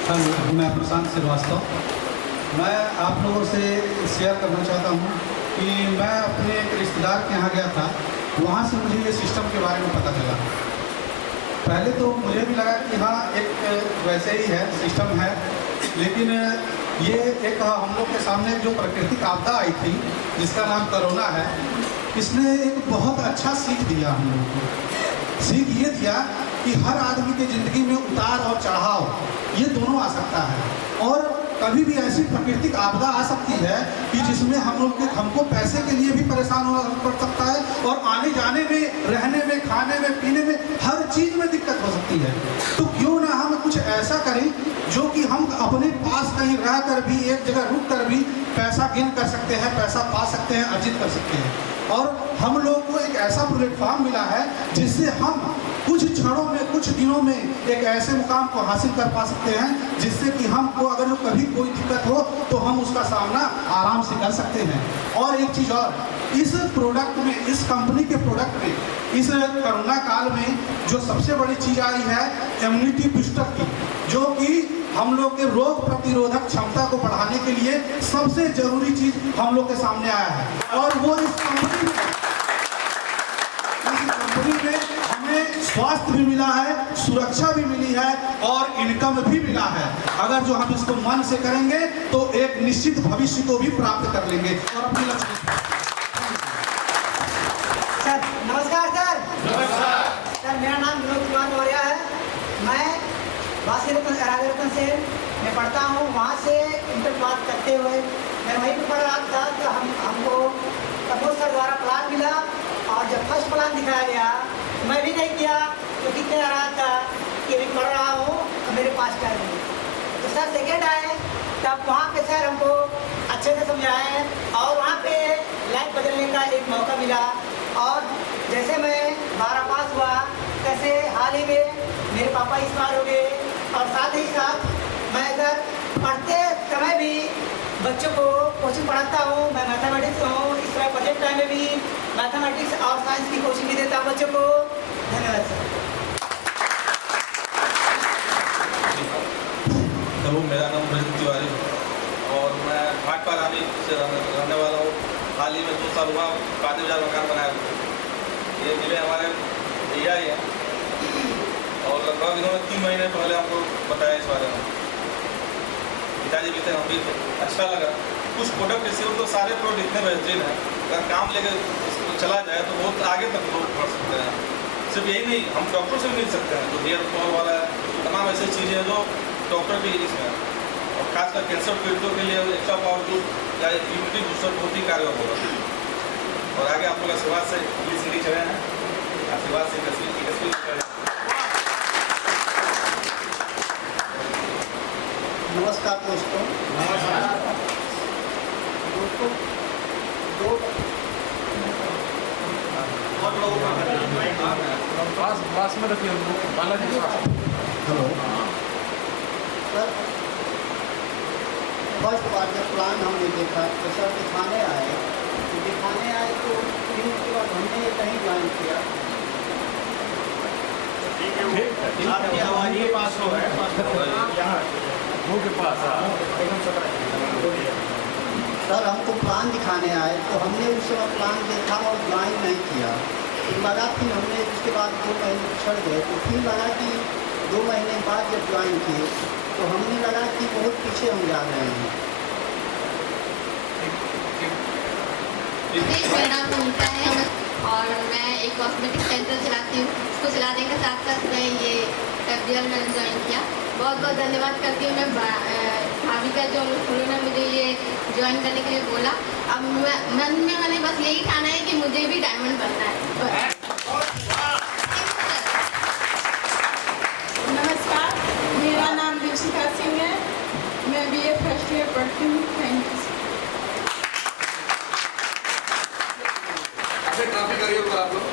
हेलो, मैं प्रशांत श्रीवास्तव। मैं आप लोगों से शेयर करना चाहता हूँ कि मैं अपने एक रिश्तेदार के यहाँ गया था, वहाँ से मुझे ये सिस्टम के बारे में पता चला। पहले तो मुझे भी लगा कि हाँ एक वैसे ही है, सिस्टम है, लेकिन ये एक हम लोग के सामने जो प्राकृतिक आपदा आई थी जिसका नाम कोरोना है, इसने एक बहुत अच्छा सीख दिया हम लोगों को। सीख ये दिया कि हर आदमी के ज़िंदगी में उतार और चढ़ाव ये दोनों आ सकता है, और कभी भी ऐसी प्राकृतिक आपदा आ सकती है कि जिसमें हमको पैसे के लिए भी परेशान होना पड़ सकता है, और आने जाने में, रहने में, खाने में, पीने में, हर चीज़ में दिक्कत हो सकती है। तो क्यों ना हम कुछ ऐसा करें जो कि हम अपने पास कहीं रह कर भी, एक जगह रुक कर भी पैसा गेन कर सकते हैं, पैसा पा सकते हैं, अर्जित कर सकते हैं। और हम लोग को एक ऐसा प्लेटफॉर्म मिला है जिससे हम कुछ क्षणों में, कुछ दिनों में एक ऐसे मुकाम को हासिल कर पा सकते हैं जिससे कि हमको अगर कभी कोई दिक्कत हो तो हम उसका सामना आराम से कर सकते हैं। और एक चीज़ और, इस प्रोडक्ट में, इस कंपनी के प्रोडक्ट में, इस कोरोना काल में जो सबसे बड़ी चीज़ आई है इम्यूनिटी बूस्टर की, जो कि हम लोग के रोग प्रतिरोधक क्षमता को बढ़ाने के लिए सबसे जरूरी चीज़ हम लोग के सामने आया है। और वो इस कंपनी में हमें हमें स्वास्थ्य भी मिला है, सुरक्षा भी मिली है और इनकम भी मिला है। अगर जो हम इसको मन से करेंगे तो एक निश्चित भविष्य को भी प्राप्त कर लेंगे और अपने लक्ष्य। सर नमस्कार सर। सर मेरा नाम विनोद कुमार मौर्य है। मैं वासी राजा रतन से मैं पढ़ता हूँ। वहाँ से इंटर पास करते हुए मैं वहीं पर पढ़ रहा था तो हमको तपोज सर द्वारा प्लान मिला और जब फर्स्ट प्लान दिखाया गया मैं भी नहीं किया तो कितने आ रहा था कि मैं पढ़ रहा हूँ तो मेरे पास कर नहीं। तो सर सेकेंड आए तब वहाँ पे सर हमको अच्छे से समझाए और वहाँ पे लाइफ बदलने का एक मौका मिला। और जैसे मैं 12 पास हुआ तैसे हाल ही में मेरे पापा इस बार हो गए और साथ ही साथ मैं इधर पढ़ते समय भी बच्चों को कोचिंग पढ़ाता हूँ। मैं मैथमेटिक्स हूँ। इस तरह प्रोजेक्ट टाइम में भी मैथमेटिक्स और साइंस की कोचिंग भी देता हूँ बच्चों को। धन्यवाद सर। हेलो, मेरा नाम रजत तिवारी है और मैं भाटपा रानी से रहने वाला हूँ। हाल ही में 2 साल हुआ 5000 मकान बनाए हुए। ये जिले हमारे भैया ही हैं और लगभग इन्होंने 3 महीने पहले हमको बताया इस बारे में। पिताजी भी थे, हम भी थे। अच्छा लगा। कुछ प्रोडक्ट ऐसे तो सारे प्रोडक्ट इतने बेहतरीन हैं, अगर काम लेकर चला जाए तो बहुत आगे तक लोग बढ़ सकते हैं। सिर्फ यही नहीं, हम डॉक्टर से भी मिल सकते हैं। जो हेयर फॉल वाला है, तमाम ऐसी चीज़ें हैं जो डॉक्टर भी इसमें है और खासकर कैंसर पीड़ितों के लिए एक्स्ट्रा पावरफुल या इम्यूनिटी बूस्टर बहुत ही कारगर होगा। और आगे आप लोग आशीर्वाद से इंग्लिश हिंदी चले हैं, आशीर्वाद से कसवी नमस्कार दोस्तों। दोस्तों पास में रखिए बालाजी हेलो सर। फर्स्ट बार जब प्लान हमने देखा तो सर दिखाने आए तो फिर उसके बाद हमने कहीं ज्वाइन किया। आपकी आवाज ये पास हो है यहाँ मुंह के पास सर हमको प्लान दिखाने आए तो हमने उस समय प्लान देखा और ज्वाइन नहीं किया। फिर लगा फिर हमने उसके बाद 2 महीने छड़ गए तो फिर लगा कि 2 महीने बाद जब ज्वाइन किए तो हमने लगा कि बहुत पीछे हम जा रहे हैं। मेरा नाम अनीता है और मैं एक कॉस्मेटिक सेंटर चलाती हूँ। उसको चलाने के साथ साथ मैं ये FDL मैंने ज्वाइन किया। बहुत बहुत धन्यवाद करती हूँ मैं भाभी का जो उन्होंने मुझे ये ज्वाइन करने के लिए बोला। अब मन में मैंने बस यही ठाना है कि मुझे भी डायमंड बनना है। नमस्कार, मेरा नाम दीक्षिका सिंह है। मैं BA फर्स्ट ईयर पढ़ती हूँ। Thank you. ट्रॉफी करिए ऊपर आप लोग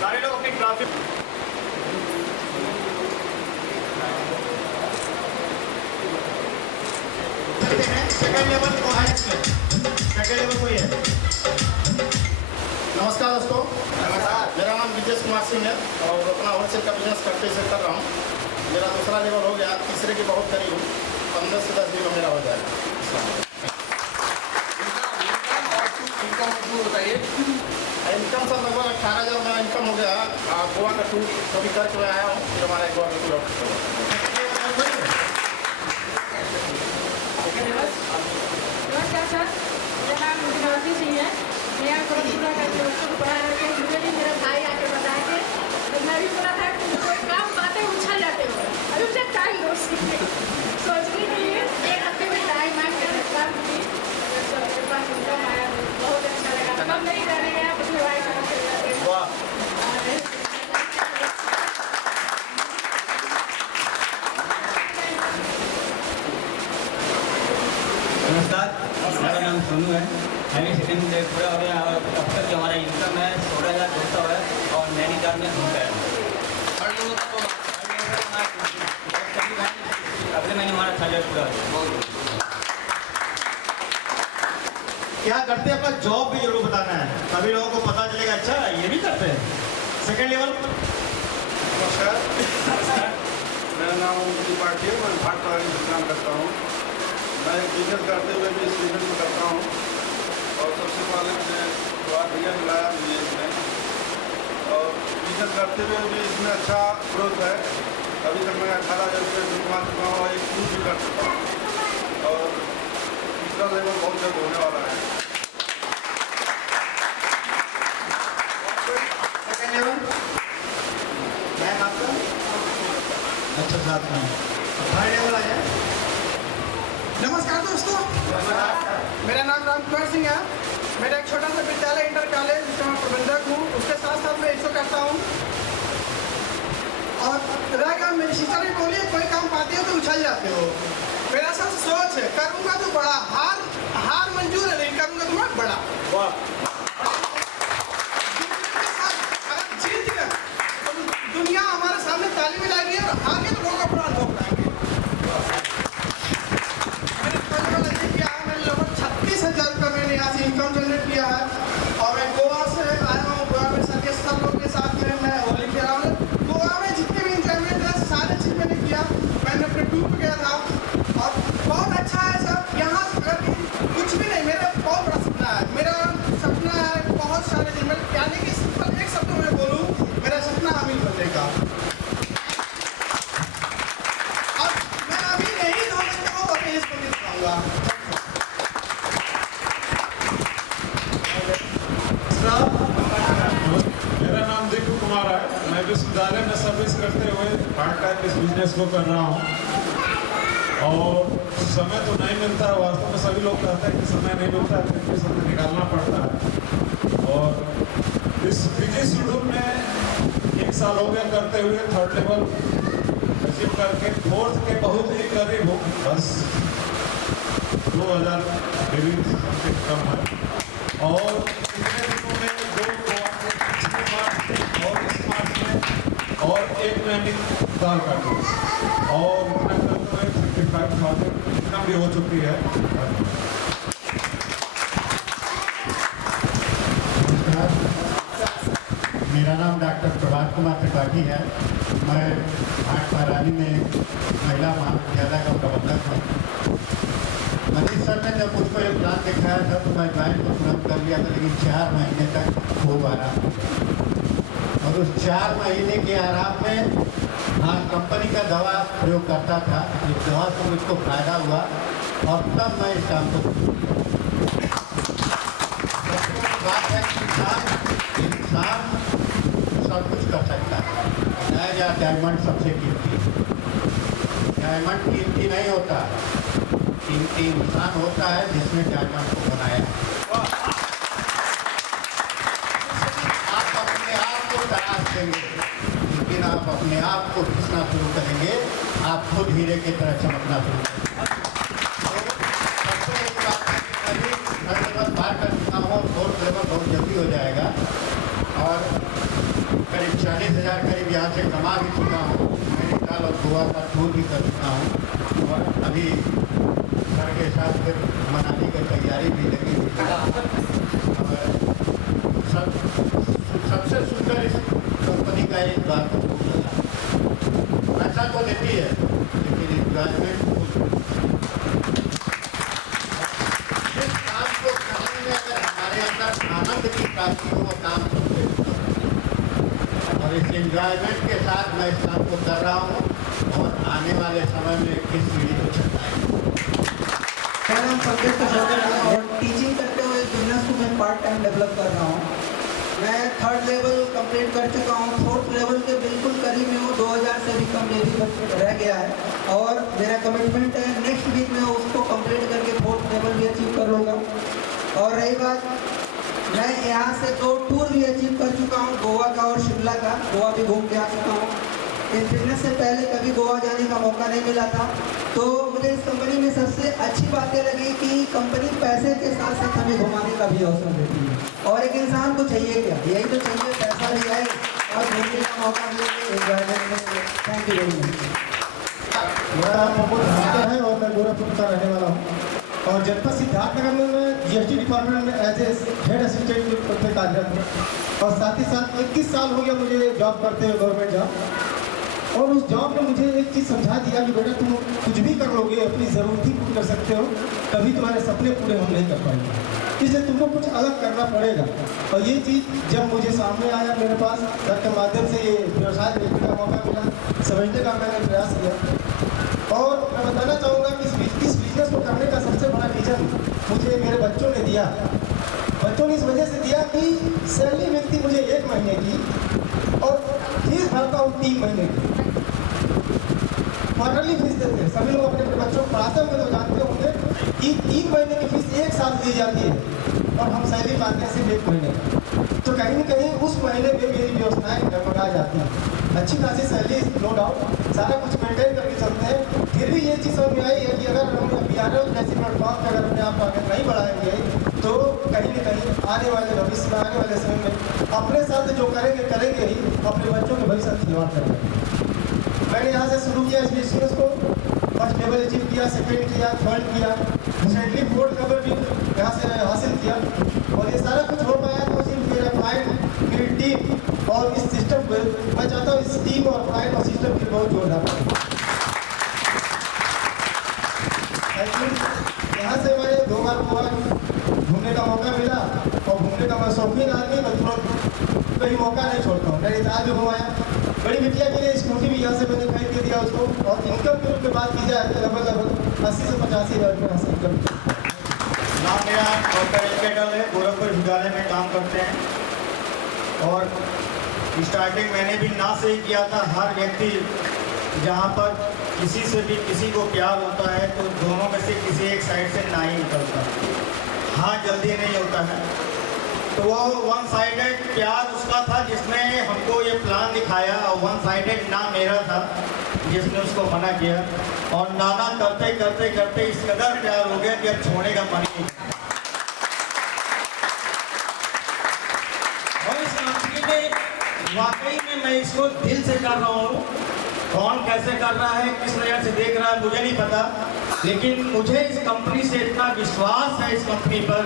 सारे लोग अपनी ट्रॉफी सेकंड लेवल को है। सेकंड लेवल कोई है। नमस्कार दोस्तों। मेरा नाम विजय कुमार सिंह है और अपना होलसेल का बिजनेस करते से कर रहा हूँ। मेरा दूसरा लेवल हो गया, तीसरे के बहुत करीब हूँ। 15 से 10 दिन में मेरा हो जाएगा। इनकम सर लगभग 18,000 मेरा इनकम हो गया। गोवा का टूर कभी करके मैं आया हूँ, फिर हमारा गोवा का टूर नमस्कार सर, मेरा नाम विनोदी सिंह है। मैं यहाँ पूरा करके बच्चों को पढ़ा रहे थे। मुझे भी मेरा भाई आके बताया थे तो मैं भी बोला था कि कोई काम बातें उछल जाते हो। अभी मुझे टाइम दो सीखने सोचने के लिए। 1 हफ्ते में टाइम मैं मेरे पास इनकम आया बहुत अच्छा लगा। कम नहीं करने गया अपने भाई का नमस्कार, मेरा नाम सोनू है। हमें सेकंड पूरा हो गया और अब तक जो हमारा इनकम है 16,200 है और नैनीताल में घूम गया। अगले महीने हमारा 3 पूरा हो गया। क्या करते हैं अपना जॉब भी जरूर बताना है, सभी लोगों को पता चलेगा अच्छा ये भी करते हैं। Second level. नमस्कार, मेरा नाम त्रिपाठी है। मैं भाटपा में काम करता हूँ। मैं एक बिजनेस करते हुए भी इस बिजनेस को करता हूँ और सबसे पहले मुझे 2 भैया मिलाया मुझे इसमें और बिजनेस करते हुए भी इसमें अच्छा ग्रोथ है। अभी तक मैं 18,000 रुपये कमा चुका हूँ और एक क्रूज भी कर चुका हूँ और तीसरा लेवल बहुत जल्द होने वाला है। सेकंड लेवल मैम आपका अच्छा साथ में थर्ड लेवल आ जाए। नमस्कार दोस्तों, मेरा नाम रामकुमार सिंह है। मेरा एक छोटा सा विद्यालय इंटर कॉलेज जिसमें मैं प्रबंधक हूँ, उसके साथ साथ मैं इसको करता हूँ। और रहेगा मेरी शिक्षा ने बोली कोई काम पाते हो तो उछल जाते हो। मेरा सब सोच है करूँगा तो बड़ा, हार मंजूर है, नहीं करूँगा तो मैं बड़ा। अगर जीत गए तो दुनिया हमारे सामने ताली बजाएगी और आगे तो लोग अपना अनुभव कराएंगे। मैंने लगभग 36,000 रुपये मैंने यहाँ से इनकम जनरेट किया है और मैं गोवा से आया हूँ। गोवा में सभी सब लोग के साथ में मैं होली खेला हूँ। गोवा में जितने भी इंजॉयमेंट है सारे चीज़ मैंने किया। मैंने अपने टूर पर गया था और बहुत अच्छा है सब। यहाँ अगर कुछ भी नहीं, मेरा बहुत बड़ा सपना है। मेरा सपना है बहुत सारे दिन में, यानी कि सिंपल एक शब्द में बोलूँ, मेरा सपना अमीर बनने का। और मैं अभी नहीं हो सकता हूँ, अभी इसको नहीं दिखाऊंगा। मेरा नाम दीपू कुमार है। मैं विश्वविद्यालय में सर्विस करते हुए पार्ट टाइम इस बिजनेस को कर रहा हूँ और समय तो नहीं मिलता है। वास्तव में सभी लोग कहते हैं कि समय नहीं मिलता है, फिर भी समय निकालना पड़ता है। और इस बिजी शेड्यूल में 1 साल हो गया करते हुए, थर्ड लेवल अचीव करके फोर्थ के बहुत ही करीब हूँ। बस 2,000 डिग्री से कम है और इतने दिनों में 2 गोवा के पिछले मार्च में और इस मार्च में और एक महीने दाल का टूर और इतना करते हुए 55,000 इनकम भी हो चुकी है। मेरा नाम डॉक्टर प्रभात कुमार त्रिपाठी है। मैं भाट महारानी में महिला महाविद्यालय का प्रबंधक हूँ। मनीष सर ने जब मुझको एक प्लान दिखाया था तो मैं ज्वाइन को तुरंत कर लिया था, लेकिन 4 महीने तक खूब आराम और उस 4 महीने के आराम में हाँ कंपनी का दवा प्रयोग करता था। इस दवा से मुझको फायदा हुआ और तब मैं इस काम को बात है कि इंसान सब कुछ कर सकता है। या डायमंड सबसे कीमती, डायमंड कीमती नहीं होता, कीमती इंसान होता है जिसने डायमंड को बनाया। आप अपने आप को तलाश देंगे, लेकिन आप अपने आप को खींचना शुरू करेंगे, आप खुद हीरे की तरह चमकना शुरू करेंगे। सबसे बड़ी बात है कि अभी थर्ड लेवल पार कर चुका हूँ, फोर्थ लेवल बहुत जल्दी हो जाएगा और करीब 40,000 करीब यहाँ से कमा भी चुका हूँ। नैनीताल और गोवा का टूर भी कर चुका हूँ और अभी सर के साथ फिर मनाली की तैयारी भी लगी हुई है। और सबसे सुंदर इस कंपनी का एक बात लगा, पैसा तो देती है लेकिन एम्प्लॉयमेंट इस काम को करने में अगर हमारे अंदर आनंद की प्राप्ति हो, वो काम सबसे और इस एंजॉयमेंट के साथ मैं इस काम को कर रहा हूँ और आने वाले समय में किस पीढ़ी को चलाएंगे। मेरा नाम संकेत कशोर है और टीचिंग करते हुए बिजनेस को मैं पार्ट टाइम डेवलप कर रहा हूँ। मैं थर्ड लेवल कंप्लीट कर चुका हूँ, फोर्थ लेवल के बिल्कुल करीब में हूँ। 2000 से भी कम ये भी रह गया है और मेरा कमिटमेंट है नेक्स्ट वीक में उसको कंप्लीट करके फोर्थ लेवल भी अचीव कर लूँगा। और रही बात, मैं यहाँ से 2 टूर भी अचीव कर चुका हूँ, गोवा का और शिमला का। गोवा भी घूम के आ चुका हूँ। इस बिजनेस से पहले कभी गोवा जाने का मौका नहीं मिला था, तो मुझे इस कंपनी में सबसे अच्छी बातें लगी कि कंपनी पैसे के साथ साथ हमें घुमाने का भी अवसर देती है। और एक इंसान को चाहिए क्या, यही तो चाहिए, पैसा भी आए और घूमने का मौका मिले, एंजॉयमेंट में। Thank you very much. मेरा नाम प्रमोद भास्कर है और मैं गोरखपुर का रहने वाला हूँ और जनपद सिद्धार्थनगर में मैं GST डिपार्टमेंट में एज ए हेड असिस्टेंट के पद पर कार्यरत हूँ और साथ ही साथ 21 साल हो गया मुझे जॉब करते हुए, गवर्नमेंट जॉब। और उस जॉब ने मुझे एक चीज़ समझा दिया कि बेटा तुम कुछ भी कर लोगे, अपनी ज़रूरत ही पूरी कर सकते हो, कभी तुम्हारे सपने पूरे हम नहीं कर पाएंगे। इसलिए तुमको कुछ अलग करना पड़ेगा। और ये चीज़ जब मुझे सामने आया मेरे पास सर के माध्यम से ये व्यवसाय देखने का मौका मिला, समझने का मैंने प्रयास किया। और मैं बताना चाहूँगा कि इस बिजनेस को करने का सबसे बड़ा रीज़न मुझे मेरे बच्चों ने दिया। बच्चों ने इस वजह से दिया कि सैलरी मिलती मुझे 1 महीने की और फीस भरता हूँ 3 महीने की। क्वार्टरली फीस देते हैं सभी लोग अपने बच्चों को पढ़ाते होंगे तो जानते होंगे कि 3 महीने की फीस एक साथ दी जाती है और हम सैलरी पाते हैं सिर्फ 1 महीने। तो कहीं न कहीं उस महीने में मेरी व्यवस्थाएँ डगमगा जाती हैं। अच्छी खासी सैलरी नो डाउट, सारा कुछ मेंटेन करके चलते हैं। फिर भी ये चीज़ समझ में आई है कि अगर हम बिहार जैसे प्लेटफॉर्म पर अगर अपने आप को आगे नहीं बढ़ाएंगे तो कहीं न कहीं आने वाले भविष्य में, आने वाले समय में अपने साथ जो करेंगे ही अपने बच्चों के भविष्य से खिलवाड़ करेंगे। मैंने यहाँ से शुरू किया इस बिजनेस को, फर्स्ट लेवल अचीव किया, सेकेंड किया, थर्ड किया, रिसेंटली 4th लेवल भी यहाँ से हासिल किया। और ये सारा कुछ हो पाया तो सिर्फ मेरा क्लाइंट, मेरी टीम और इस सिस्टम को मैं चाहता हूँ इस टीम और क्लाइंट और सिस्टम की बहुत जोरदार। यहाँ से मैंने 2 बार गोवा घूमने का मौका मिला और घूमने का मैं शौकीन आदमी, मैं तुरंत कहीं मौका नहीं छोड़ता हूँ। नैनीताल भी घुमाया, बड़ी बिटिया के लिए स्कूटी भी यहाँ से मैंने खरीद के दिया उसको। और इनकम के रूप में बात की जाए तो लगभग 80 से 85 हज़ार रुपये यहाँ से इनकम। नाम मेरा डॉक्टर एकेडल है, गोरखपुर विद्यालय में काम करते हैं। और स्टार्टिंग मैंने भी ना से ही किया था। हर व्यक्ति जहाँ पर किसी से भी किसी को प्यार होता है तो दोनों में से किसी एक साइड से ना ही निकलता, हाँ जल्दी नहीं होता है। तो वो 1 साइडेड प्यार उसका था जिसने हमको ये प्लान दिखाया, और 1 साइडेड ना मेरा था जिसने उसको मना किया। और नाना करते करते करते इस कदर प्यार हो गया कि अब छोड़ने का मन ही नहीं। और इस कंपनी में वाकई में मैं इसको दिल से कर रहा हूँ। कौन कैसे कर रहा है, किस नज़र से देख रहा है मुझे नहीं पता, लेकिन मुझे इस कंपनी से इतना विश्वास है, इस कंपनी पर,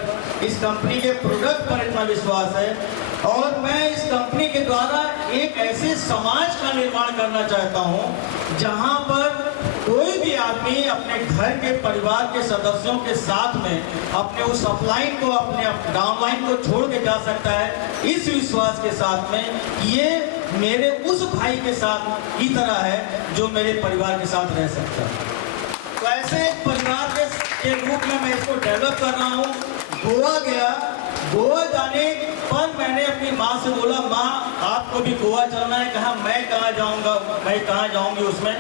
इस कंपनी के प्रोडक्ट पर इतना विश्वास है। और मैं इस कंपनी के द्वारा एक ऐसे समाज का निर्माण करना चाहता हूँ जहाँ पर कोई भी आदमी अपने घर के परिवार के सदस्यों के साथ में अपने उस अपलाइन को, अपने डाउनलाइन को छोड़ के जा सकता है, इस विश्वास के साथ में ये मेरे उस भाई के साथ की तरह है जो मेरे परिवार के साथ रह सकता है। तो ऐसे एक परिवार के रूप में मैं इसको डेवलप कर रहा हूँ। गोवा गया, गोवा जाने पर मैंने अपनी माँ से बोला, माँ आपको भी गोवा चलना है? कहा मैं कहाँ जाऊँगा, मैं कहाँ जाऊँगी उसमें।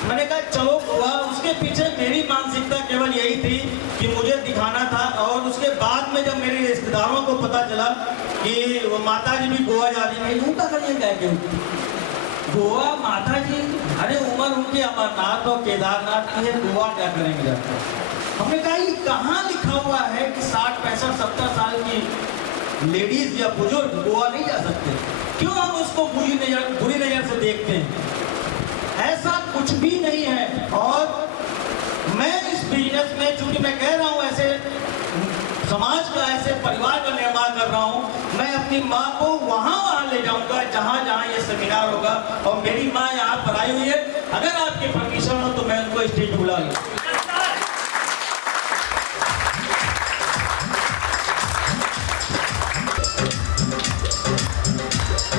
मैंने कहा चलो गोवा। उसके पीछे मेरी मानसिकता केवल यही थी कि मुझे दिखाना था। और उसके बाद में जब मेरे रिश्तेदारों को पता चला कि वो माता जी भी गोवा जा रही है, उनका करिए क्या क्यों गोवा माता जी, अरे उम्र उनकी अमरनाथ और केदारनाथ की है, गोवा क्या करेंगे जाकर। हमने कहा ये कहाँ लिखा हुआ है कि 60, 65, 70 साल की लेडीज या बुजुर्ग गोवा नहीं जा सकते? क्यों हम उसको बुरी नज़र से देखते हैं? ऐसा कुछ भी नहीं है। और मैं इस बिजनेस में, चूंकि मैं कह रहा हूँ ऐसे समाज का, ऐसे परिवार का निर्माण कर रहा हूँ, मैं अपनी माँ को वहाँ ले जाऊँगा जहाँ जहाँ ये सेमिनार होगा। और मेरी माँ यहाँ पर आई हुई है, अगर आपकी परमिशन हो तो मैं उनको स्टेज बुला लूँ।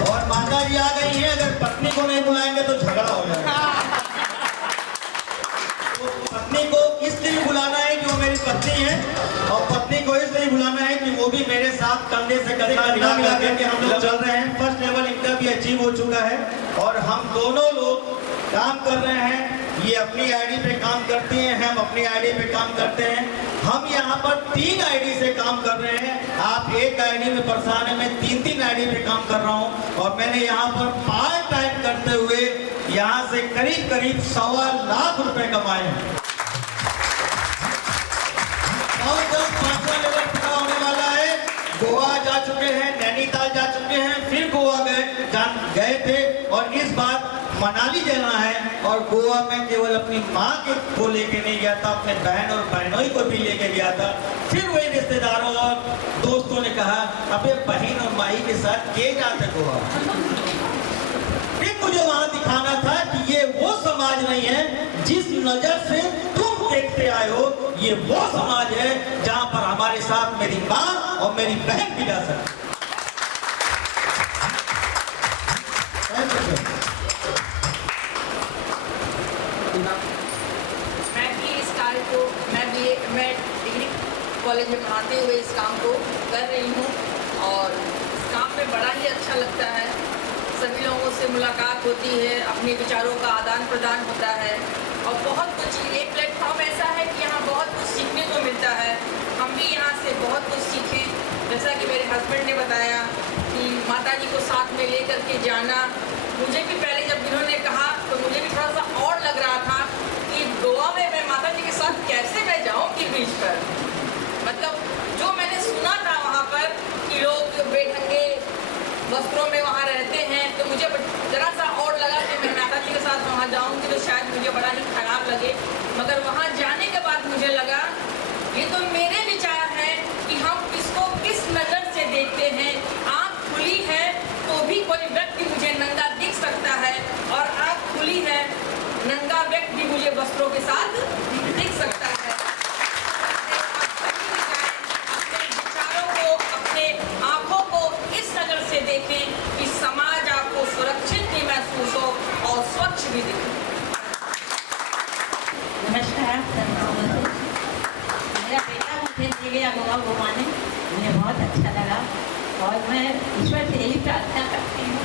और माता जी आ गई है, अगर पत्नी को नहीं बुलाएंगे तो झगड़ा हो जाएगा। तो पत्नी को इसलिए बुलाना है कि वो मेरी पत्नी है, और पत्नी को इसलिए बुलाना है कि वो भी मेरे साथ कंधे से कंधा मिला करके हम लोग चल रहे हैं। फर्स्ट लेवल इनका भी अचीव हो चुका है और हम दोनों लोग काम कर रहे हैं। ये अपनी आईडी पे काम करती हैं, हम अपनी आईडी पे काम करते हैं। हम यहाँ पर 3 आईडी से काम कर रहे हैं। आप एक आईडी में परेशान है, मैं 3 आईडी पे काम कर रहा हूँ। और मैंने यहाँ पर पार्ट टाइम करते हुए यहाँ से करीब 1.25 लाख रुपए कमाए हैं। और जब 5वां लेवल पूरा होने वाला है, गोवा जा चुके हैं, नैनीताल जा चुके हैं, फिर गोवा गए थे, और इस बार मनाली जाना है। और गोवा में केवल अपनी माँ को लेके नहीं गया था, अपने बहन और बहनोई को भी लेके गया था। फिर वही रिश्तेदारों और दोस्तों ने कहा, अबे बहन और माई के साथ के जाते गोवा। फिर मुझे वहां दिखाना था कि ये वो समाज नहीं है जिस नजर से तुम देखते आए हो, ये वो समाज है जहां पर हमारे साथ मेरी माँ और मेरी बहन भी जा सकती। मैं भी इस कार्य को मैं डिग्री कॉलेज में पढ़ाते हुए इस काम को कर रही हूँ और इस काम में बड़ा ही अच्छा लगता है। सभी लोगों से मुलाकात होती है, अपने विचारों का आदान प्रदान होता है और बहुत कुछ, ये प्लेटफॉर्म ऐसा है कि यहाँ बहुत कुछ सीखने को मिलता है। हम भी यहाँ से बहुत कुछ सीखें। जैसा कि मेरे हस्बैंड ने बताया कि माता जी को साथ में ले करके जाना, मुझे भी पहले जब इन्होंने कहा तो मुझे भी थोड़ा सा और लग रहा था कि गोवा में मैं माता जी के साथ कैसे मैं जाऊँगी बीच पर। मतलब जो मैंने सुना था वहाँ पर कि लोग बेढंगे वस्त्रों में वहाँ रहते हैं, तो मुझे ज़रा सा और लगा कि मैं माता जी के साथ वहाँ जाऊँगी तो शायद मुझे बड़ा ही खराब लगे। मगर वहाँ जाने के बाद मुझे लगा ये तो मेरे विचार हैं कि हम इसको किस नज़र से देखते हैं। आँख खुली है तो भी कोई व्यक्ति मुझे नंगा दिख सकता है और आँख खुली है, नंगा व्यक्ति भी मुझे वस्त्रों के साथ दिख सकता है। अपने विचारों को, अपने आँखों को इस नज़र से देखें कि समाज आपको सुरक्षित भी महसूस हो और स्वच्छ भी दिखे। नमस्कार। मेरा बेटा मुझे ले गया गोवा घुमाने, मुझे बहुत अच्छा लगा और मैं ईश्वर से यही प्रार्थना करती हूँ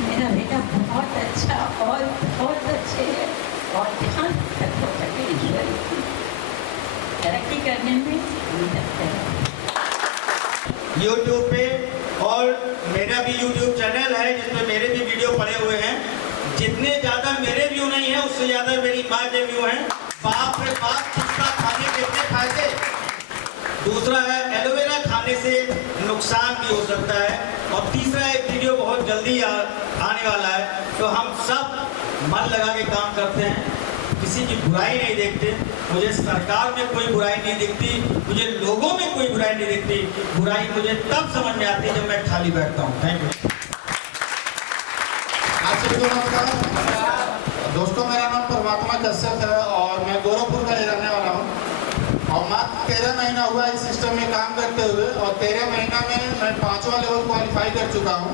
मेरा बेटा बहुत अच्छा और बहुत अच्छे है और ध्यान तक हो सके ईश्वर की तरक्की करने में मदद करें। YouTube पे और मेरा भी YouTube चैनल है जिसमें मेरे भी वीडियो पड़े हुए हैं। जितने ज़्यादा मेरे व्यू नहीं है उससे ज़्यादा मेरी माँ के व्यू हैं। बाप रे बाप, पिस्ता खाने के इतने फायदे। दूसरा है एलोवेरा खाने से नुकसान भी हो सकता है और तीसरा एक वीडियो बहुत जल्दी आने वाला है। तो हम सब मन लगा के काम करते हैं, किसी की बुराई नहीं देखते। मुझे सरकार में कोई बुराई नहीं दिखती, मुझे लोगों में कोई बुराई नहीं दिखती। बुराई मुझे तब समझ में आती है जब मैं खाली बैठता हूँ। Thank you. दोस्तों, मेरा नाम परमात्मा कश्यप है और मैं गोरखपुर का ही रहने वाला हूँ और मात्र 13 महीना हुआ इस सिस्टम में काम करते हुए और 13 महीना में मैं 5वां लेवल क्वालिफाई कर चुका हूँ।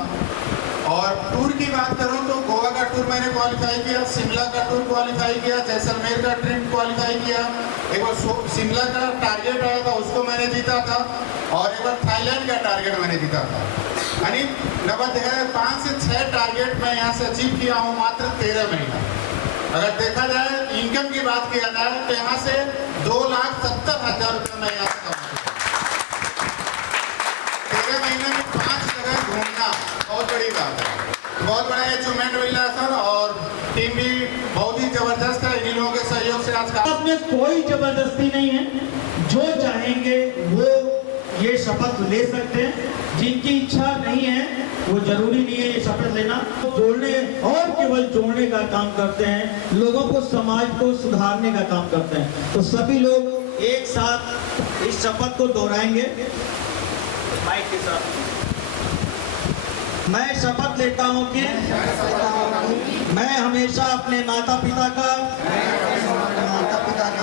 और टूर की बात करूँ तो गोवा का टूर मैंने क्वालिफाई किया, शिमला का टूर क्वालिफाई किया, जैसलमेर का ट्रिप क्वालिफाई किया, एक बार शिमला का टारगेट आया था उसको मैंने जीता था और एक बार थाईलैंड का टारगेट मैंने जीता था। यानी 5 से 6 टारगेट मैं यहाँ से अचीव किया हूँ मात्र 13 महीना। अगर देखा जाए इनकम की बात किया जाए तो यहाँ से 2,70,000 रुपये मैं यहाँ से कमाता हूँ। 13 महीने में 5 जगह घूमना बहुत बड़ी बात है, बहुत बड़ा अचीवमेंट मिल रहा है सर। और टीम भी बहुत ही जबरदस्त है, इन्हीं लोगों के सहयोग से आज का में कोई जबरदस्ती नहीं है। जो चाहेंगे वो ये शपथ ले सकते हैं, जिनकी इच्छा नहीं है वो जरूरी नहीं है ये शपथ लेना। जोड़ने और केवल जोड़ने का काम करते हैं, लोगों को, समाज को सुधारने का काम करते हैं। तो सभी लोग एक साथ इस शपथ को दोहराएंगे माइक के साथ। मैं शपथ लेता हूँ कि मैं हमेशा अपने माता पिता का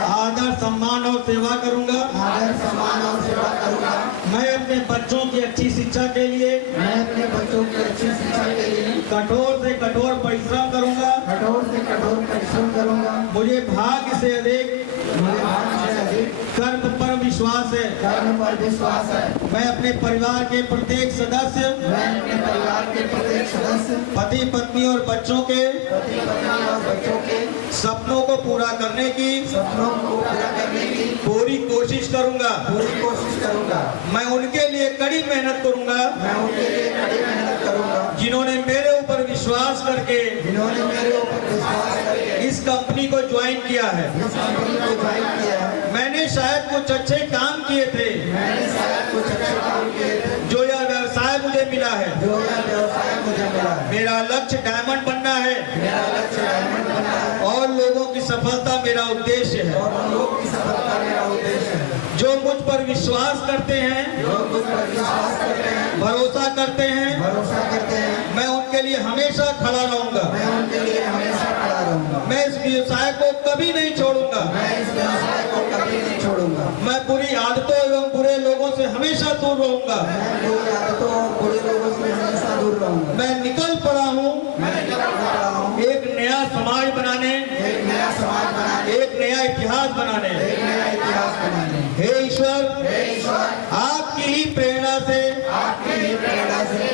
आदर सम्मान और सेवा करूंगा। मैं अपने बच्चों की अच्छी शिक्षा के लिए कठोर से कठोर परिश्रम करूंगा। मुझे भाग्य से अधिक कर्म पर विश्वास है। मैं अपने परिवार के प्रत्येक सदस्य, पति पत्नी और बच्चों के सपनों को पूरा करने की पूरी कोशिश करूंगा। मैं उनके लिए कड़ी मेहनत करूंगा जिन्होंने मेरे ऊपर विश्वास करके इस कंपनी को ज्वाइन किया है। मैंने शायद कुछ अच्छे काम किए थे जो यह व्यवसाय मुझे मिला है। मेरा लक्ष्य डायमंड बनना है और लोगों की सफलता मेरा उद्देश्य है। जो मुझ पर विश्वास करते हैं, भरोसा करते हैं, मैं उनके लिए हमेशा खड़ा रहूंगा। मैं इस व्यवसाय को कभी नहीं छोड़ूंगा। मैं इस व्यवसाय को कभी नहीं छोड़ूंगा। मैं बुरी आदतों एवं बुरे लोगों से हमेशा दूर रहूंगा। मैं बुरी आदतों और बुरे लोगों से हमेशा दूर रहूंगा। मैं निकल पड़ा हूँ एक नया समाज बनाने, एक नया समाज बनाने, एक नया इतिहास बनाने। एक नया इतिहास बनाने। हे ईश्वर, आपकी ही प्रेरणा से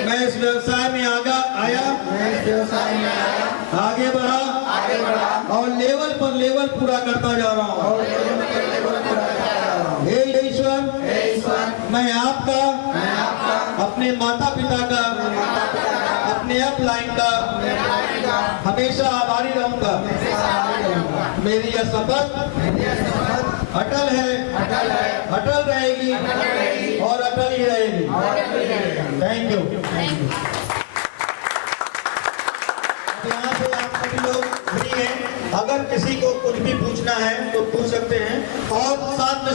मैं इस व्यवसाय में आया, आगे बढ़ा और लेवल पर लेवल पूरा करता जा रहा हूँ। हे ईश्वर, मैं आपका, अपने माता पिता का, अपने अपलाइन का हमेशा आभारी रहूंगा। मेरी यह शपथ अटल है, अटल रहेगी और अटल ही रहेगी। Thank you. यहाँ पे आप सभी लोग फ्री हैं, अगर किसी को कुछ भी पूछना है तो पूछ सकते हैं। और साथ में